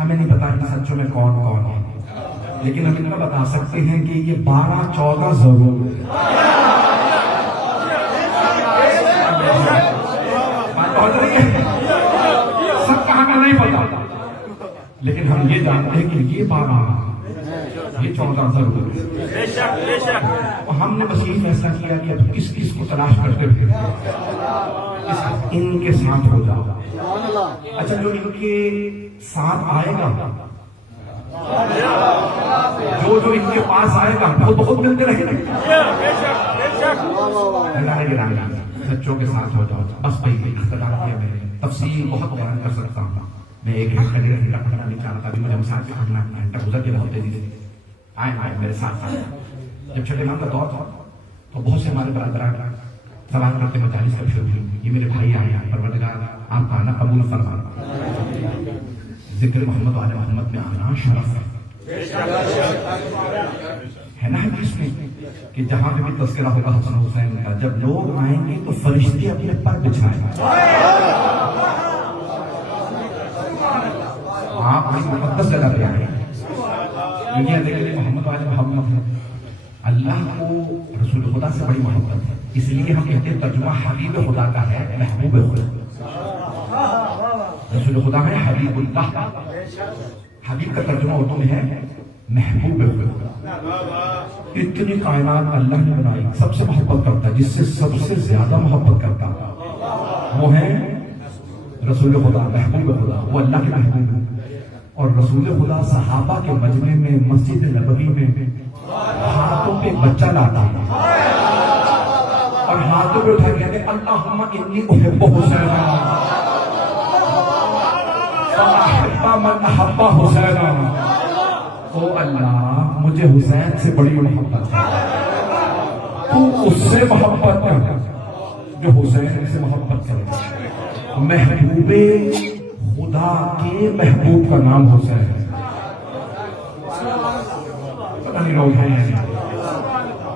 ہمیں نہیں پتا کہ سچوں میں کون کون ہے، لیکن ہم اتنا بتا سکتے ہیں کہ یہ 12-14 ضرور ہے. سب کہاں کا نہیں پتا، لیکن ہم یہ جانتے ہیں کہ یہ 12 یہ 14 ضرور ہے. ہم نے بس یہی فیصلہ کیا کہ اب کس کس کو تلاش کرتے ہوئے ان کے ساتھ ہو جاؤ. اچھا جو ان کے ساتھ آئے گا، جو ان کے پاس آئے گا وہ بہت ملتے رہے گا. سچوں کے ساتھ ہو جاؤ. بس بھائی اختلاف ہے، تفصیل بہت بیان کر سکتا ہوں میں 1 گھنٹہ 1.5 گھنٹہ پڑھنا نہیں چاہ رہا تھا، ابھی مجھے مسائل سے پڑھنا گھنٹہ گزر گیا بہت تیزی سے. آئے میرے ساتھ. جب چھٹے امام کا دور تھا تو بہت سے ہمارے برادران سوال کرتے مجالس کب شروع ہوئی. یہ میرے بھائی آئے ہیں، پروردگار آپ کا آنا قبول فرما. ذکر محمد والے محمد میں آنا شرف ہے نا حدیث میں کہ جہاں پہ بھی تذکرہ ہوگا حسن حسین کا، جب لوگ آئیں گے تو فرشتے اپنے پر بچھائیں گے. آپ ایک مقدس جگہ پہ آئے دنیا دیکھنے کے لیے. محمد والے محمد اللہ کو رسول خدا سے بڑی محبت ہے، اس لیے ہم کہتے ہیں ترجمہ حبیب خدا کا ہے، محبوب خدا. رسول خدا ہے حبیب اللہ، حبیب کا ترجمہ اردو میں ہے محبوب خدا. اتنی کائنات اللہ نے بنائی، سب سے محبت کرتا ہے، جس سے سب سے زیادہ محبت کرتا وہ ہے رسول خدا، محبوب خدا. وہ اللہ کے محبوب ہے. اور رسول خدا صحابہ کے مجمع میں مسجد نبوی میں ہاتھوں پہ بچہ لاتا ہے اور ہاتھوں پہ اٹھا کہتے ہیں اللہم انی احب حسین فاحب من احب حسین. او اللہ مجھے حسین سے بڑی محبت ہے، تو اس سے محبت کر جو حسین سے محبت کرے. محبوب خدا کے محبوب کا نام حسین ہے. پتہ نہیں لوگ ہیں،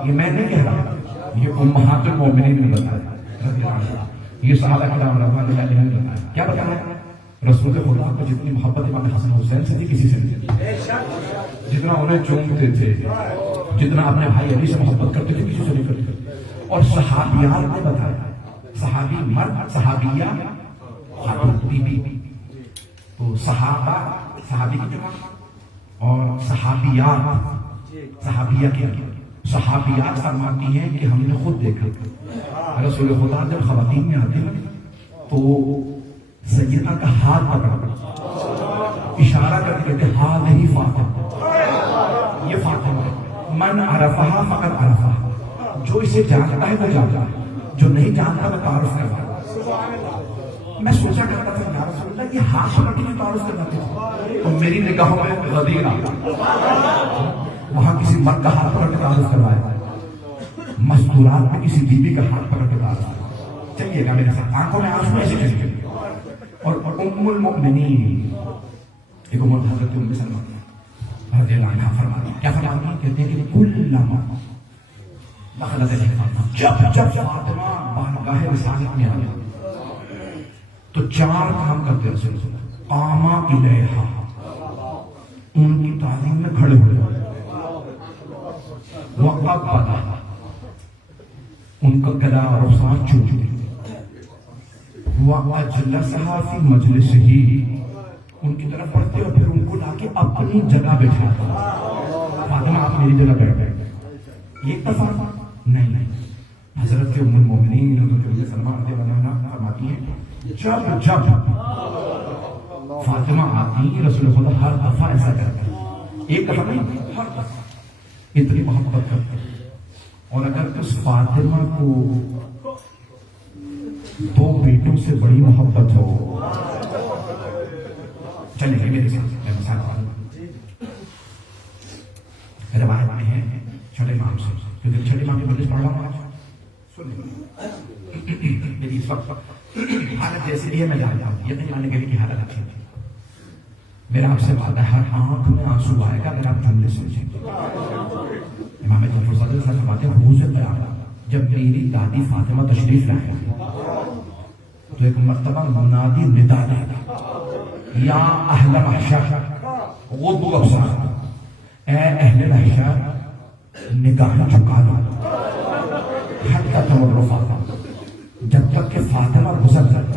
یہ میں نہیں کہہ رہا، یہ امہات المومنین نے بتایا، یہ صحابہ کرام رضوان اللہ علیہم نے بتایا. کیا بتایا؟ رسول خدا کو جتنی محبت امام حسن حسین سے تھی کسی سے نہیں، جتنا انہیں چومتے تھے، جتنا اپنے بھائی علی سے محبت کرتے تھے کسی سے نہیں کرتے. اور صحابیات نے بتایا، صحابی مرد، صحابیہ خاتون بی بی. تو صحابہ صحابی کی جمع اور صحابیات صحابیہ کی. صحابیات فرماتی ہیں کہ ہم نے خود دیکھا رسول خدا جب خواتین میں آتے ہیں تو سیدہ کا ہاتھ پکڑ اشارہ کرتے کہتے ہاتھ نہیں فاطمہ، یہ فاطمہ من عرفہا فقط عرفہا. جو اسے جانتا ہے وہ جانتا ہے، جو نہیں جانتا وہ تعارف کرتا ہے. میں سوچا کرتا تھا یا رسول اللہ یہ ہاتھ پکڑ کے تعارف کرنا تھا، تو میری نگاہوں میں غدیرہ وہاں کسی مرد کا ہاتھ پکڑ کے تعارف کروایا، مستورات میں کسی بیوی کا ہاتھ پکڑ کے تعارف. چلیے گا میرے ساتھ، آنکھوں میں آنسو ایسے چلیے. اور ام المؤمنین ایک عمر حضرت ام سلمہ رضی اللہ عنہا فرماتی، کیا فرماتی؟ کہتے ہیں کہ کلما دخلت فاطمہ، جب فاطمہ بارگاہ رسالت میں آئی تو 4 کام کرتے رسول اللہ. قاما الیہا، ان کی تعظیم میں کھڑے ہو جائے. وقبلہ، ان کا گلا اور رخسار چومتے. وَأَجْلَسَهَا فِي مَجْلِسِهِ، ان کی طرف پڑھتے اور پھر ان کو لا کے اپنی جگہ بٹھاتا. فاطمہ آپ میری جگہ بیٹھ گئے. ایک دفعہ نہیں، حضرت ام المؤمنین حضرت ام سلمہ رضی اللہ عنہا فرماتی ہیں جب فاطمہ آتی رسول خدا ہر دفعہ ایسا کرتے ہیں. ایک دفعہ نہیں، ہر دفعہ اتنی محبت کرتے ہیں. اور اگر اس فاطمہ کو 2 بیٹوں سے بڑی محبت ہو، چلے میرے ساتھ میں مثال روایت میں ہے چھٹے امام سے، کیونکہ چھٹے امام کی مجلس پڑھ رہا ہوں. میری اس وقت حالت جیسے بھی ہے میں جانتا ہوں، یہ نہیں جانے کے لیے حالت اچھی تھی. میرا آپ سے وعدہ ہے ہر آنکھ میں آنسو آئے گا اگر آپ جملے سمجھیں گے. امام جعفر صادق صاحب فرماتے ہیں حضور قیامت جب میری دادی فاطمہ تشریف لائیں تو ایک مرتبہ منادی ندا دیا، یا اہل محشر غضوا ابصارکم، اے اہل محشر نگاہیں جھکا لو، حتی تمر فاطمہ، جب تک کہ فاطمہ گزر جائے.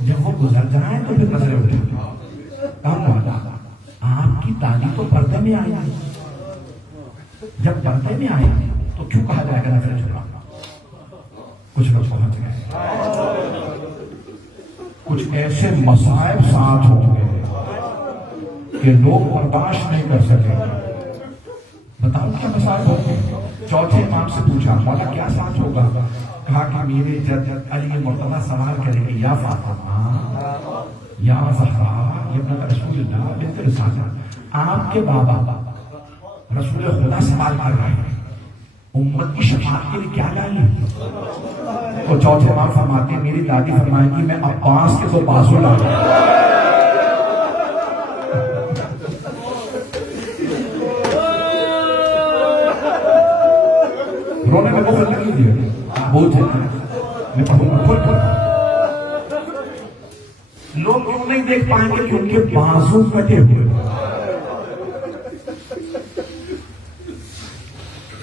جب وہ گزر جائیں تو پھر نظریں اٹھا. آپ کی تعلیم تو پردے میں آئی ہے، جب پردے میں آئی تو کیوں کہا جائے گا نظریں جھکا؟ کچھ لوگ پہنچ گئے، کچھ ایسے مصائب ساتھ ہو گئے کہ لوگ برداشت نہیں کر سکے. بتاؤ کیا مصائب ہو گئے؟ چوتھے امام سے پوچھا مولا کیا ساتھ ہوگا؟ کہا کہ میرے جد علی مرتضیٰ سوال کرے کہ یا فاطمہ یا زہرا ابنۃ رسول اللہ بنت رسالہ، آپ کے بابا رسول خدا سوال کر رہے ہیں امت کی شفاعت کے لیے کیا لائیں؟ تو چوتھے امام فرماتے ہیں میری دادی فرمائیں گی میں عباس کے تو بازو لاؤں. رونے میں بخل نہیں دیا بہت ہے میں پڑھوں گا کھول کر. لوگ کیوں نہیں دیکھ پائیں گے کہ ان کے بازو کٹے ہوئے.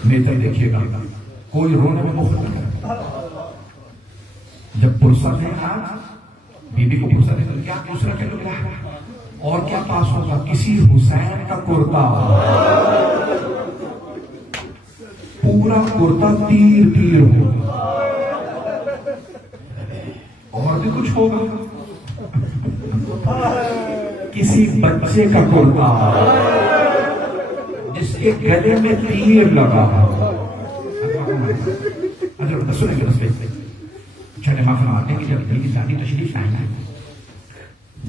نیتر دیکھیے گا کوئی رونے میں بخل نہیں کرتا. جب فرصت ہے آج بیوی کو فرصت ہے تو کیا دوسرا کیا لگ رہا ہے اور کیا پاس ہوگا کسی حسین کا کرتا پورا کرتا تیر تیر ہوگا اور بھی کچھ ہوگا کسی بچے کا کرتا جس کے گلے میں تیر لگا. سنیں گے چھٹے ماں فرماتے ہیں کہ جب میری دادی تشریف لائیں گے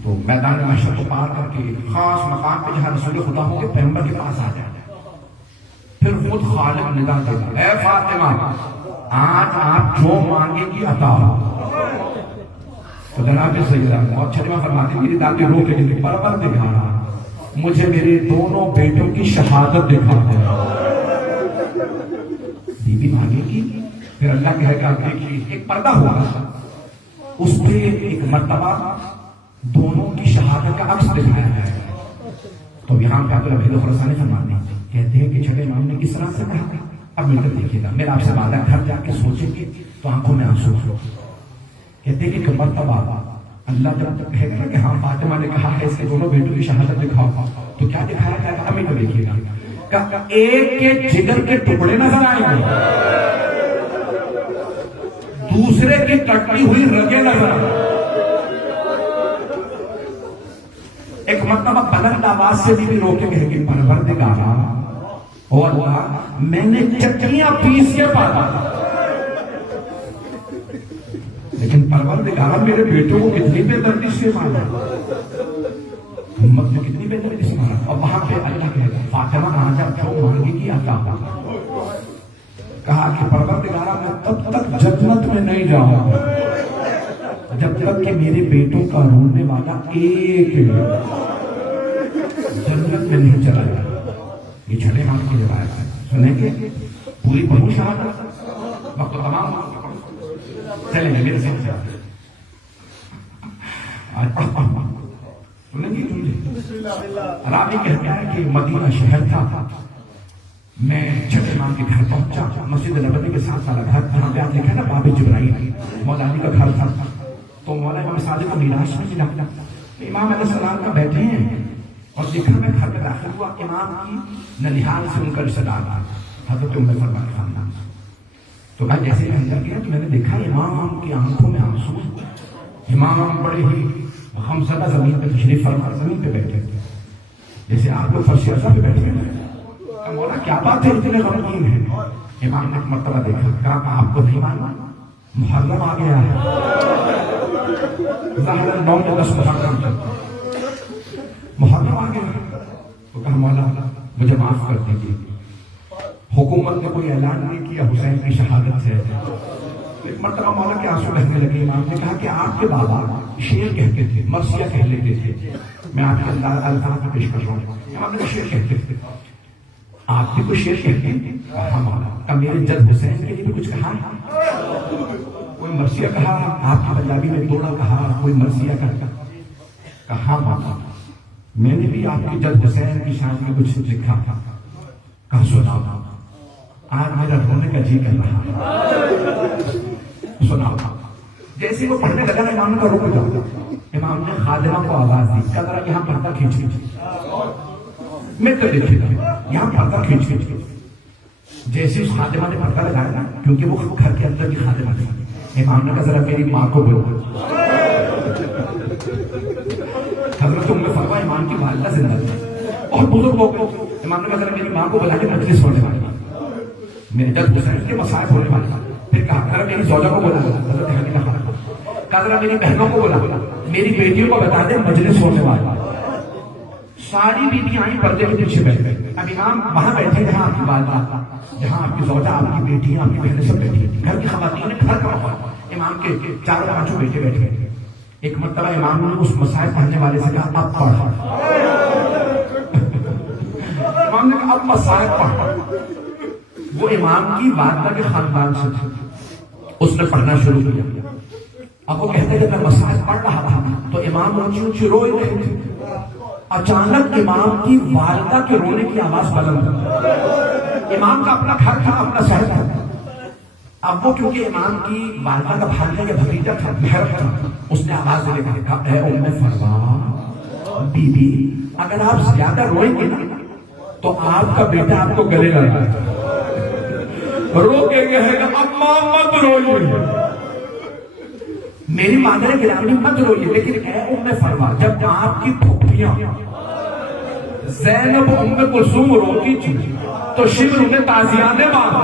تو میدان محشر کو پار کر کے خاص مقام پہ جہاں رسول خدا ہوں گے پیغمبر کے پاس آ جائیں. پھر خود خالق ندا دیگا اے فاطمہ آج آپ جو مانگے گی عطا ہو. تو جناب سیدہ اور چھٹے ماں فرماتے ہیں میری دادی رو کے لیے برابر دکھانا مجھے میرے دونوں بیٹوں کی شہادت دکھا دے. بیوی مانگے گی پھر اللہ کہے گا دیکھیے ایک پردہ ہوگا اس پہ ایک مرتبہ دونوں کی شہادت کا عکس دکھایا جائے گا. تو یہاں پہ عبداللہ بن خراسانی فرماتے ہیں کہتے ہیں کہ چھٹے امام نے کس طرح سے کہا. اب مل کر دیکھیے گا میرا آپ سے وعدہ گھر جا کے سوچیں گے تو آنکھوں میں آنسو. کہتے ہیں کہ مرتبہ اللہ جب تک کہے گا کہ ہاں فاطمہ نے کہا ہے اس کے دونوں بیٹوں کی شہادت دکھاؤ تو کیا دکھایا جائے گا. ابھی تو دیکھیے گا ایک کے جگر کے ٹکڑے نظر آئیں گے دوسرے کی کٹی ہوئی رگیں نظر آئیں. ایک مرتبہ بلند آواز سے بھی رو کے کہے گی پروردگارا او اللہ میں نے چٹیاں پیس کے پالا لیکن پروردگارا میرے بیٹوں کو کتنی بے دردی سے مارا امت نے کتنی بے دردی سے مارا. اور وہاں پہ اللہ کہے گا فاطمہ آج آپ جو مانگے گی عطا ہوگا. کہا کہ پروردگارا میں تب تک جنت میں نہیں جاؤں گا جب تک کہ میرے بیٹوں کا رونے والا ایک جنت میں نہیں چلا جائے. یہ چھٹے ماں کی روایت ہے سنیں گے پوری بہو شہادت وقت تمام چلیں گے میرے ساتھ آج سنیں گے. راوی کہتا ہے کہ مدینہ شہر تھا میں چھٹے امام کے گھر پہنچا مسجد نبوی کے ساتھ والا گھر جہاں پہ آپ دیکھا نا باب جبرائیل مولا علی کا گھر تھا. تو مولا امام صادق کو میراث میں ملا امام علیہ السلام کا بیٹھے ہیں اور دیکھا میں گھر میں داخل ہوا امام کی ننیحال سے ان کا رشتہ دار حضرت ام سلمہ کے خاندان. تو میں جیسے ہی اندر گیا تو میں نے دیکھا امام کی آنکھوں میں آنسو. امام بڑے ہی غمزدہ زمین پہ تشریف فرما زمین پہ بیٹھے جیسے آپ لوگ فرش عرصہ پہ بیٹھے ہیں. مولا کیا بات ہے اتنے غمگین ہیں. امام نے ایک مرتبہ دیکھا کہا آپ کو نہیں معلوم محرم آ گیا ہے ظاہر 9 یا 10 محرم آ گیا. تو کہا مولا مجھے معاف کر دیجیے حکومت نے کوئی اعلان نہیں کیا حسین کی شہادت سے. ایک مرتبہ مولا کے آنسو بہنے لگے. امام نے کہا کہ آپ کے بابا شیر کہتے تھے مرثیہ کہہ لیتے تھے. میں آپ کے الفاظ میں پیش کر رہا ہوں. امام نے شیر کہتے تھے آپ بھی کوئی شیر کہتے ہیں. کہا مولا کا میرے جد حسین کے لیے بھی کچھ کہا کوئی مرثیہ کہا آپ کی پنجابی میں توڑا کہا کوئی مرثیہ کہا مولا میں نے بھی آپ کے جد حسین کی شان میں کچھ لکھا تھا. کہا سناؤ آج میرا رونے کا جی کر رہا سناؤ. جیسے وہ پڑھنے لگا نا امام کا رک گیا. امام نے خادمہ کو آواز دی کہا ذرا یہاں پردہ کھینچ میں تو دیکھے گا یہاں پردہ کھینچ جیسے اس خادمہ نے پردہ لگایا نا کیونکہ وہ گھر کے اندر کی خادمہ تھی. امام نے کہا ذرا میری ماں کو بولو. حضرت ام فرما امام کی والدہ زندہ تھی اور بزرگ لوگ امام نے کہا ذرا میری ماں کو بلا کے مجلس ہونے والی میرے جد حسین کے مسائل ہونے والا. پھر کہا ذرا میری زوجہ کو بلا حضرت حلیمہ کہا ذرا میری بہنوں کو بلا، میری بیٹیوں کو بتا دیں مجلس ہونے والا۔ ساری بیٹیاں آئیں پردے کے پیچھے بیٹھ گئے۔ اب امام وہاں بیٹھے جہاں آپ کی والدہ، جہاں آپ کی زوجہ، آپ کی بیٹیاں، آپ کی بہنیں سب بیٹھی ہیں، گھر کی خواتین، گھر کا ماحول، امام کے چاروں پانچوں بیٹے بیٹھے ہیں۔ ایک مرتبہ امام نے اس مسائل پڑھنے والے سے کہا اب پڑھ۔ امام نے کہا اب مسائل پڑھ۔ وہ امام کی والدہ کے خاندان سے تھا، اس نے پڑھنا شروع کیا۔ اب وہ کہتے کہ میں مسائل پڑھ رہا تھا تو امام اونچی اونچی رو رہے تھے۔ اچانک امام کی والدہ کے رونے کی آواز بلند ہوئی۔ امام کا اپنا گھر تھا، اپنا شہر تھا۔ اب وہ کیونکہ امام کی والدہ کا بھانجا یا بھتیجا تھا، محرم تھا، اس نے آواز دے کے کہا اے ام فروا بی بی، اگر آپ زیادہ روئیں گے نا تو آپ کا بیٹا آپ کو گلے لگائے گا، رو کے کہے گا اماں مت روئیے، میری مادر گرامی مت روئیے۔ لیکن اے ام فروا، جب آپ کی پھوپھیاں زینب ام کلثوم روتی تھی تو شبر انہیں تازیانے مارا۔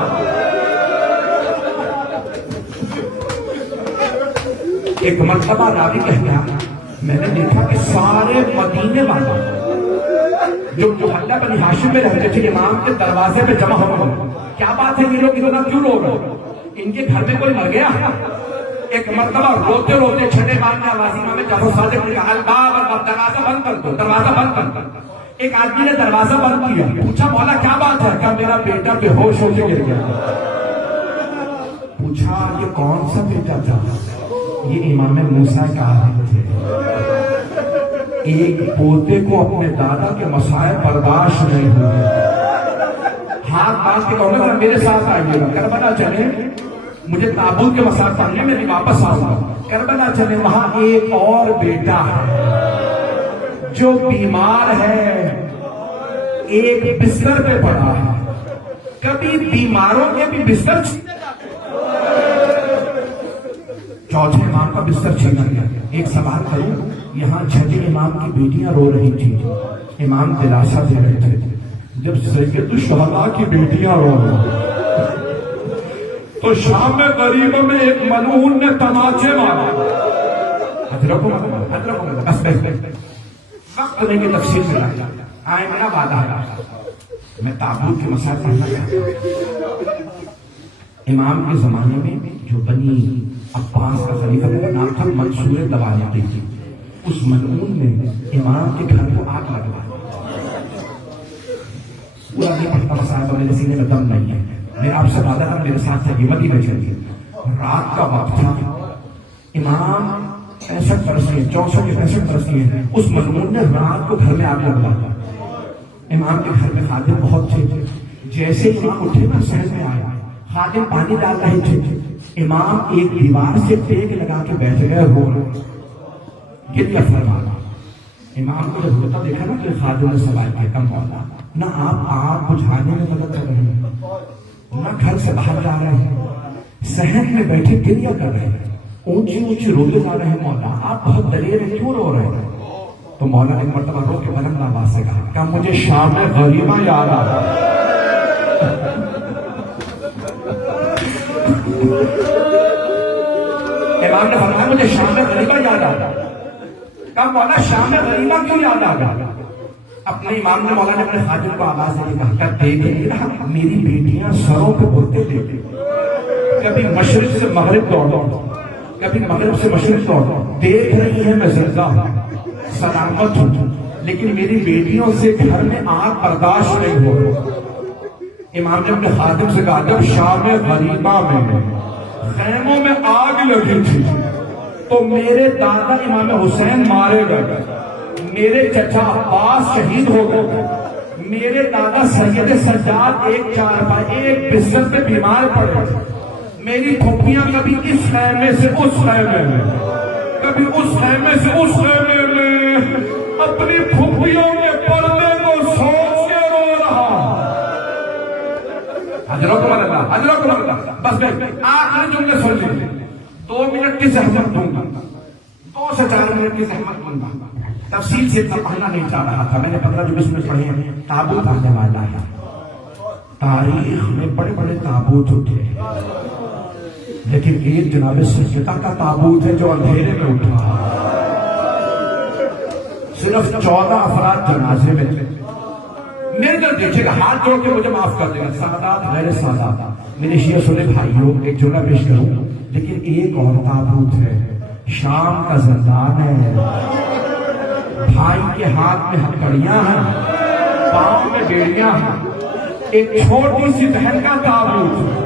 ایک مرتبہ راوی کہتا ہے میں نے دیکھا کہ سارے مدینے والے جو محلہ بنی ہاشم میں رہتے تھے امام کے دروازے میں جمع ہو گئے۔ کیا بات ہے یہ لوگ اتنا کیوں رو گئے؟ ان کے گھر میں کوئی مر گیا؟ ایک مرتبہ روتے روتے چھٹے مار میں آواز امام جعفر صادق نے کہا الباب، دروازہ بند کر دو، دروازہ بند کر دو۔ ایک آدمی نے دروازہ بند کیا، پوچھا مولا کیا بات ہے؟ کہا میرا بیٹا بے ہوش ہو کے گر گیا۔ پوچھا یہ کون سا بیٹا تھا؟ یہ امام موسیٰ کا عالم تھے۔ ایک پوتے کو اپنے دادا کے مسائل برداشت نہیں ہوئے، ہاتھ باندھ کے کہوں گا میرے ساتھ آئیے گا، کربلا چلے، مجھے تابوت کے مسائل پڑھنے میں بھی واپس آؤں گا۔ کربلا چلے، وہاں ایک اور بیٹا ہے جو بیمار ہے، ایک بستر پہ پڑا ہے، کبھی بیماروں کے بھی بستر چوتھے امام کا بستر چھینا گیا۔ ایک سوال کروں، یہاں چھٹے امام کی بیٹیاں رو رہی تھی، امام دلاسا دے رہے تھے۔ جب سید الشہداء کی بیٹیاں رو رہی تو شام میں غریبوں میں ایک ملعون نے تماچے مارا۔ بس وقت نہیں کہ تفصیل میں لایا آئے، میرا وعدہ ہے میں تابوت کے مسائل پڑھنا چاہتا ہوں۔ امام کے زمانے میں جو بنی عباس کا خلیفہ کا نام تھا منصور دوالیاتی تھی، اس ملعون نے امام کے گھر کو آگ لگوایا۔ پورا نہیں پڑھتا مسائل، میرے سینے میں دم نہیں ہے، میں آپ سے وعدہ کر میرے ساتھ سے مدی میں چلیے۔ رات کا وقت تھا، امام 65 برس کے 64-65 برس کے ہیں، اس ملعون نے رات کو گھر میں آگ لگوایا۔ امام کے گھر میں خادم بہت تھے، جیسے امام اٹھے نا شہر میں آیا، خادم پانی ڈال رہے تھے، امام ایک دیوار سے ٹیک لگا کے بیٹھ گئے، رو رہے، گریہ فرما رہا۔ امام کو جب روتا دیکھا نا کہ خادم نے سوال کیا کم مولا، نہ آپ آگ بجھانے میں مدد کر رہے ہیں، نہ گھر سے باہر جا رہے ہیں، صحن میں بیٹھے گریہ کر رہے ہیں، اونچی اونچی روتے جا رہے ہیں، مولا آپ بہت دلیر ہیں، کیوں رو رہے ہیں؟ تو مولا ایک مرتبہ رو کے بلند آواز سے کہا کہ مجھے شام غریبہ یاد آ رہا۔ امام نے فرمایا مجھے شام غریبہ یاد آ رہا۔ کہا مولا شام غریبہ کیوں یاد آ رہا؟ اپنے امام نے مولا نے اپنے خادم کو آواز دے کہا دیکھیں نا میری بیٹیاں سروں پہ بولتے دیکھیں، کبھی مشرق سے مغرب دوڑ، کبھی مغرب سے مشرق دوڑ، دیکھ رہی ہے میں زندہ ہوں، سلامت ہوں، لیکن میری بیٹیوں سے گھر میں آگ برداشت نہیں ہو رہی۔ امام نے اپنے خادم سے کہا جب شام غریبہ میں خیموں میں آگ لگی تھی تو میرے دادا امام حسین مارے گئے، میرے چچا عباس شہید ہو گئے، میرے دادا سید سجاد ایک چارپائی ایک بستر پہ بیمار پڑے، میری پھوپھیاں کبھی اس خیمے سے اس خیمے میں، کبھی اس خیمے سے اس خیمے میں، اپنی پھوپھیوں کے پردے کو سوچ کے رو رہا۔ حضرت اللہ، حضرت اللہ، بس میں آخری جملے سن لیجیے، 2 منٹ کی زحمت دوں گا، 2 سے 4 منٹ کی زحمت دوں گا، تفصیل سے اتنا پڑھنا نہیں چاہ رہا تھا، میں نے 15-20 منٹ پڑھے ہیں۔ تابوت آنے والا ہے، تاریخ میں بڑے بڑے تابوت اٹھے، لیکن ایک جناب سجدہ کا تابوت ہے جو اندھیرے میں اٹھا. صرف 14 افراد جنازے میں تھے. میرے طرف دیکھیے گا, ہاتھ جوڑ کے مجھے معاف کر دے گا, سادات غیر سادات میرے شیعہ سنے بھائیوں, ایک جملہ پیش کروں, لیکن ایک اور تابوت ہے, شام کا زندان ہے. بھائی کے ہاتھ میں ہتھکڑیاں ہیں, پاؤں میں بیڑیاں ہیں, ایک چھوٹی سی بہن کا تابوت.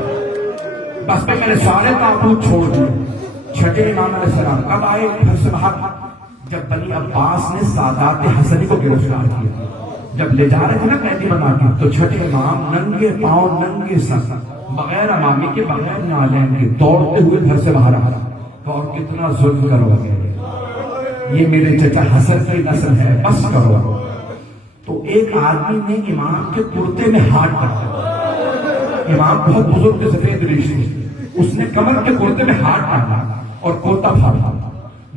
بس میں نے سارے تابوت چھوڑ دیے. چھٹے امام علیہ السلام کب آئے گھر سے باہر؟ جب بنی عباس نے سادات حسنی کو گرفتار کیا. جب لے جا رہے تھے نا قیدی بنا کے, تو چھٹے امام ننگے پاؤں ننگے سر بغیر امامی کے بغیر نالین کے دوڑتے ہوئے گھر سے باہر آ. اور کتنا ظلم کرو گے, یہ میرے چچا حسن کی نسل ہے, بس کرو. تو ایک آدمی نے امام کے کرتے میں ہاتھ ڈالا. امام بہت بزرگ سفید ریش تھے, اس نے کمر کے کرتے میں ہاتھ ڈالا اور کرتا پھاڑا.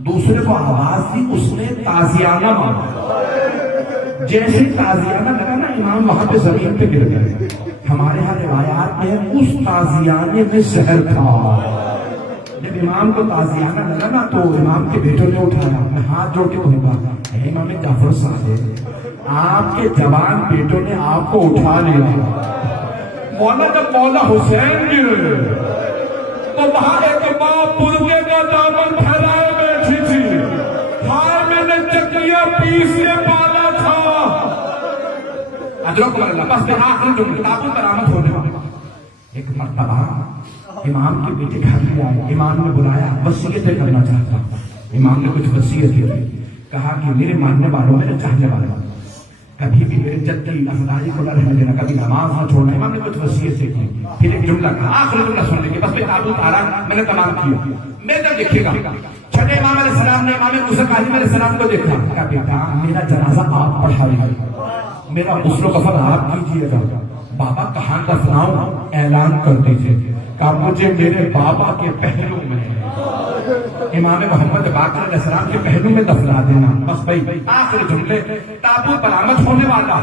دوسرے کو آواز دی, اس نے تازیانہ مارا. جیسے تازیانہ لگا نا, امام وہاں پہ زمین پہ گر گئے. ہمارے ہاں روایات میں اس تازیانے میں زہر تھا. جب امام کو تازیانہ لگا نا, تو امام کے بیٹوں نے اٹھایا. میں ہاتھ جوڑ کے کہوں گا, اے امام جعفر صاحب, آپ کے جوان بیٹوں نے آپ کو اٹھا لیا. مولا جب مولا حسین گرے تو وہاں ایک ماں پردے کا دامن پھیلائے بیٹھی تھی. ہائے میں نے چکیاں پیس کے پالا تھا. ادرک اللہ, بس میں آخری جملے, تابوت برآمد ہونے والا. ایک مرتبہ امام کے بیٹے گھر میں آئے. امام نے بلایا, وصیتیں کرنا چاہتا. امام نے کچھ وصیت کی, کہا کہ میرے ماننے والوں, میرے چاہنے والوں, کبھی بھی میرے جدی افرادی کو نہ رہنے دینا, کبھی نماز نہ چھوڑنا. امام نے کچھ وصیت سے کی. پھر ایک جملہ کہا, آخری جملہ سن لیں گے, بس میں تابوت آ رہا, میں نے تمام کیا. میں تب دیکھے گا, چھٹے امام علیہ السلام نے امام موسیٰ کاظم علیہ السلام کو دیکھا. کہا بیٹا میرا جنازہ آپ پڑھائیے, میرا غسل و کفن آپ کیجیے گا. بابا کہاں دفناؤں, اعلان کر دیجیے. کہا مجھے میرے بابا کے پہلو میں, امام محمد باقر علیہ السلام کے پہلو میں دفنا دینا. بس بھائی آخری جملے, تابوت برآمد ہونے والا.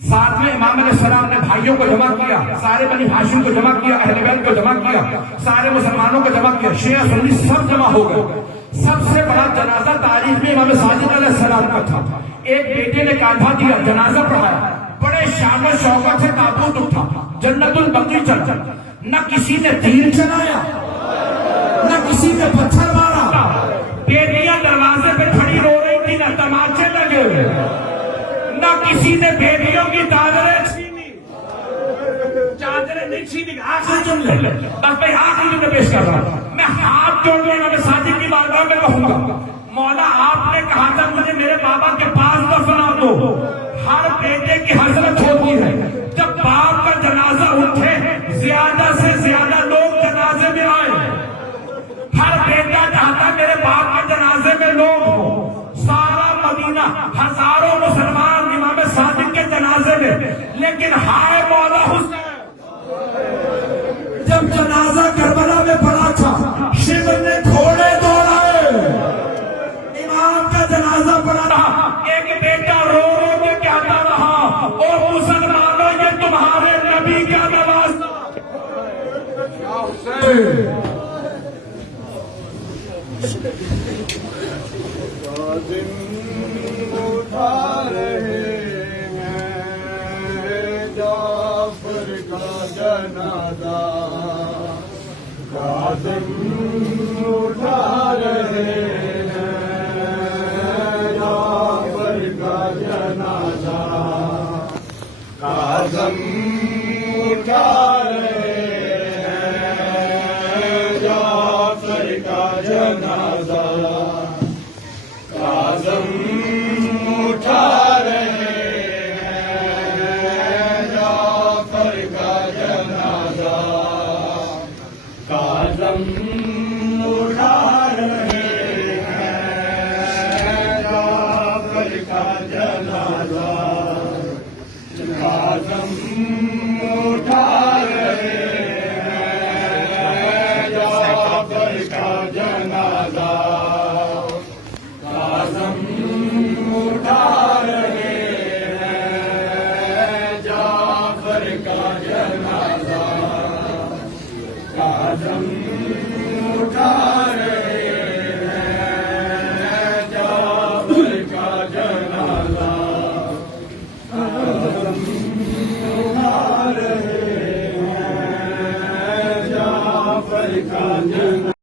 ساتھ میں امام علیہ السلام نے بھائیوں کو جمع کیا, سارے بنی ہاشم کو جمع کیا, اہل بیت کو جمع کیا, سارے مسلمانوں کو جمع کیا. شیعہ سنی سب جمع ہو گئے. سب سے بڑا جنازہ تاریخ میں امام صادق علیہ السلام کا تھا. ایک بیٹے نے کاندھا دیا, جنازہ پڑھایا. بڑے شان و شوکت سے تابوت اٹھا, جنت البقیع چڑھا. نہ کسی نے تیر چلایا, نہ کسی نے پتھر مارا. بیٹیاں دروازے پہ کھڑی رو رہی تھی, نہ تماچے لگے ہوئے, نہ کسی نے بیٹیوں کی چادریں چھینی. چادریں نہیں چھینی. آخری جملے, بس میں آخری جملے پیش کر رہا ہوں. میں ہاتھ جوڑ کے امام صادق کی بارگاہ میں کہوں گا, مولا آپ نے کہا تھا مجھے میرے بابا کے پاس دفنا دو. ہر بیٹے کی حسرت ہوتی ہے, جب باپ کا جنازہ اٹھے زیادہ سے زیادہ لوگ جنازے میں آئے. ہر بیٹا چاہتا میرے باپ کے جنازے میں لوگ ہو. سارا مدینہ, ہزاروں مسلمان امام صادق کے جنازے میں. لیکن ہائے مولا حسین, جب جنازہ کربلا میں پڑا تھا, شبر نے گھوڑے دوڑائے, امام کا جنازہ پڑا رہا. ایک بیٹا رو رو کے کہتا رہا, او مسلمانوں یہ تمہارے نبی کا نوازا. اٹھا رہے ہیں جعفر کا جنازہ. کاظم اٹھا رہے ہیں جعفر کا جنازہ. کاظم اٹھا رہے ہیں جعفر کا جنازہ. کاظم اٹھا رہے ہیں جعفر کا جنازہ. کاظم اٹھا رہے ہیں جعفر کا جنازہ. کاظم اٹھا رہے ہیں جعفر کا جنازہ. کاظم اٹھا رہے ہیں جعفر کا جنازہ. کاظم جہاں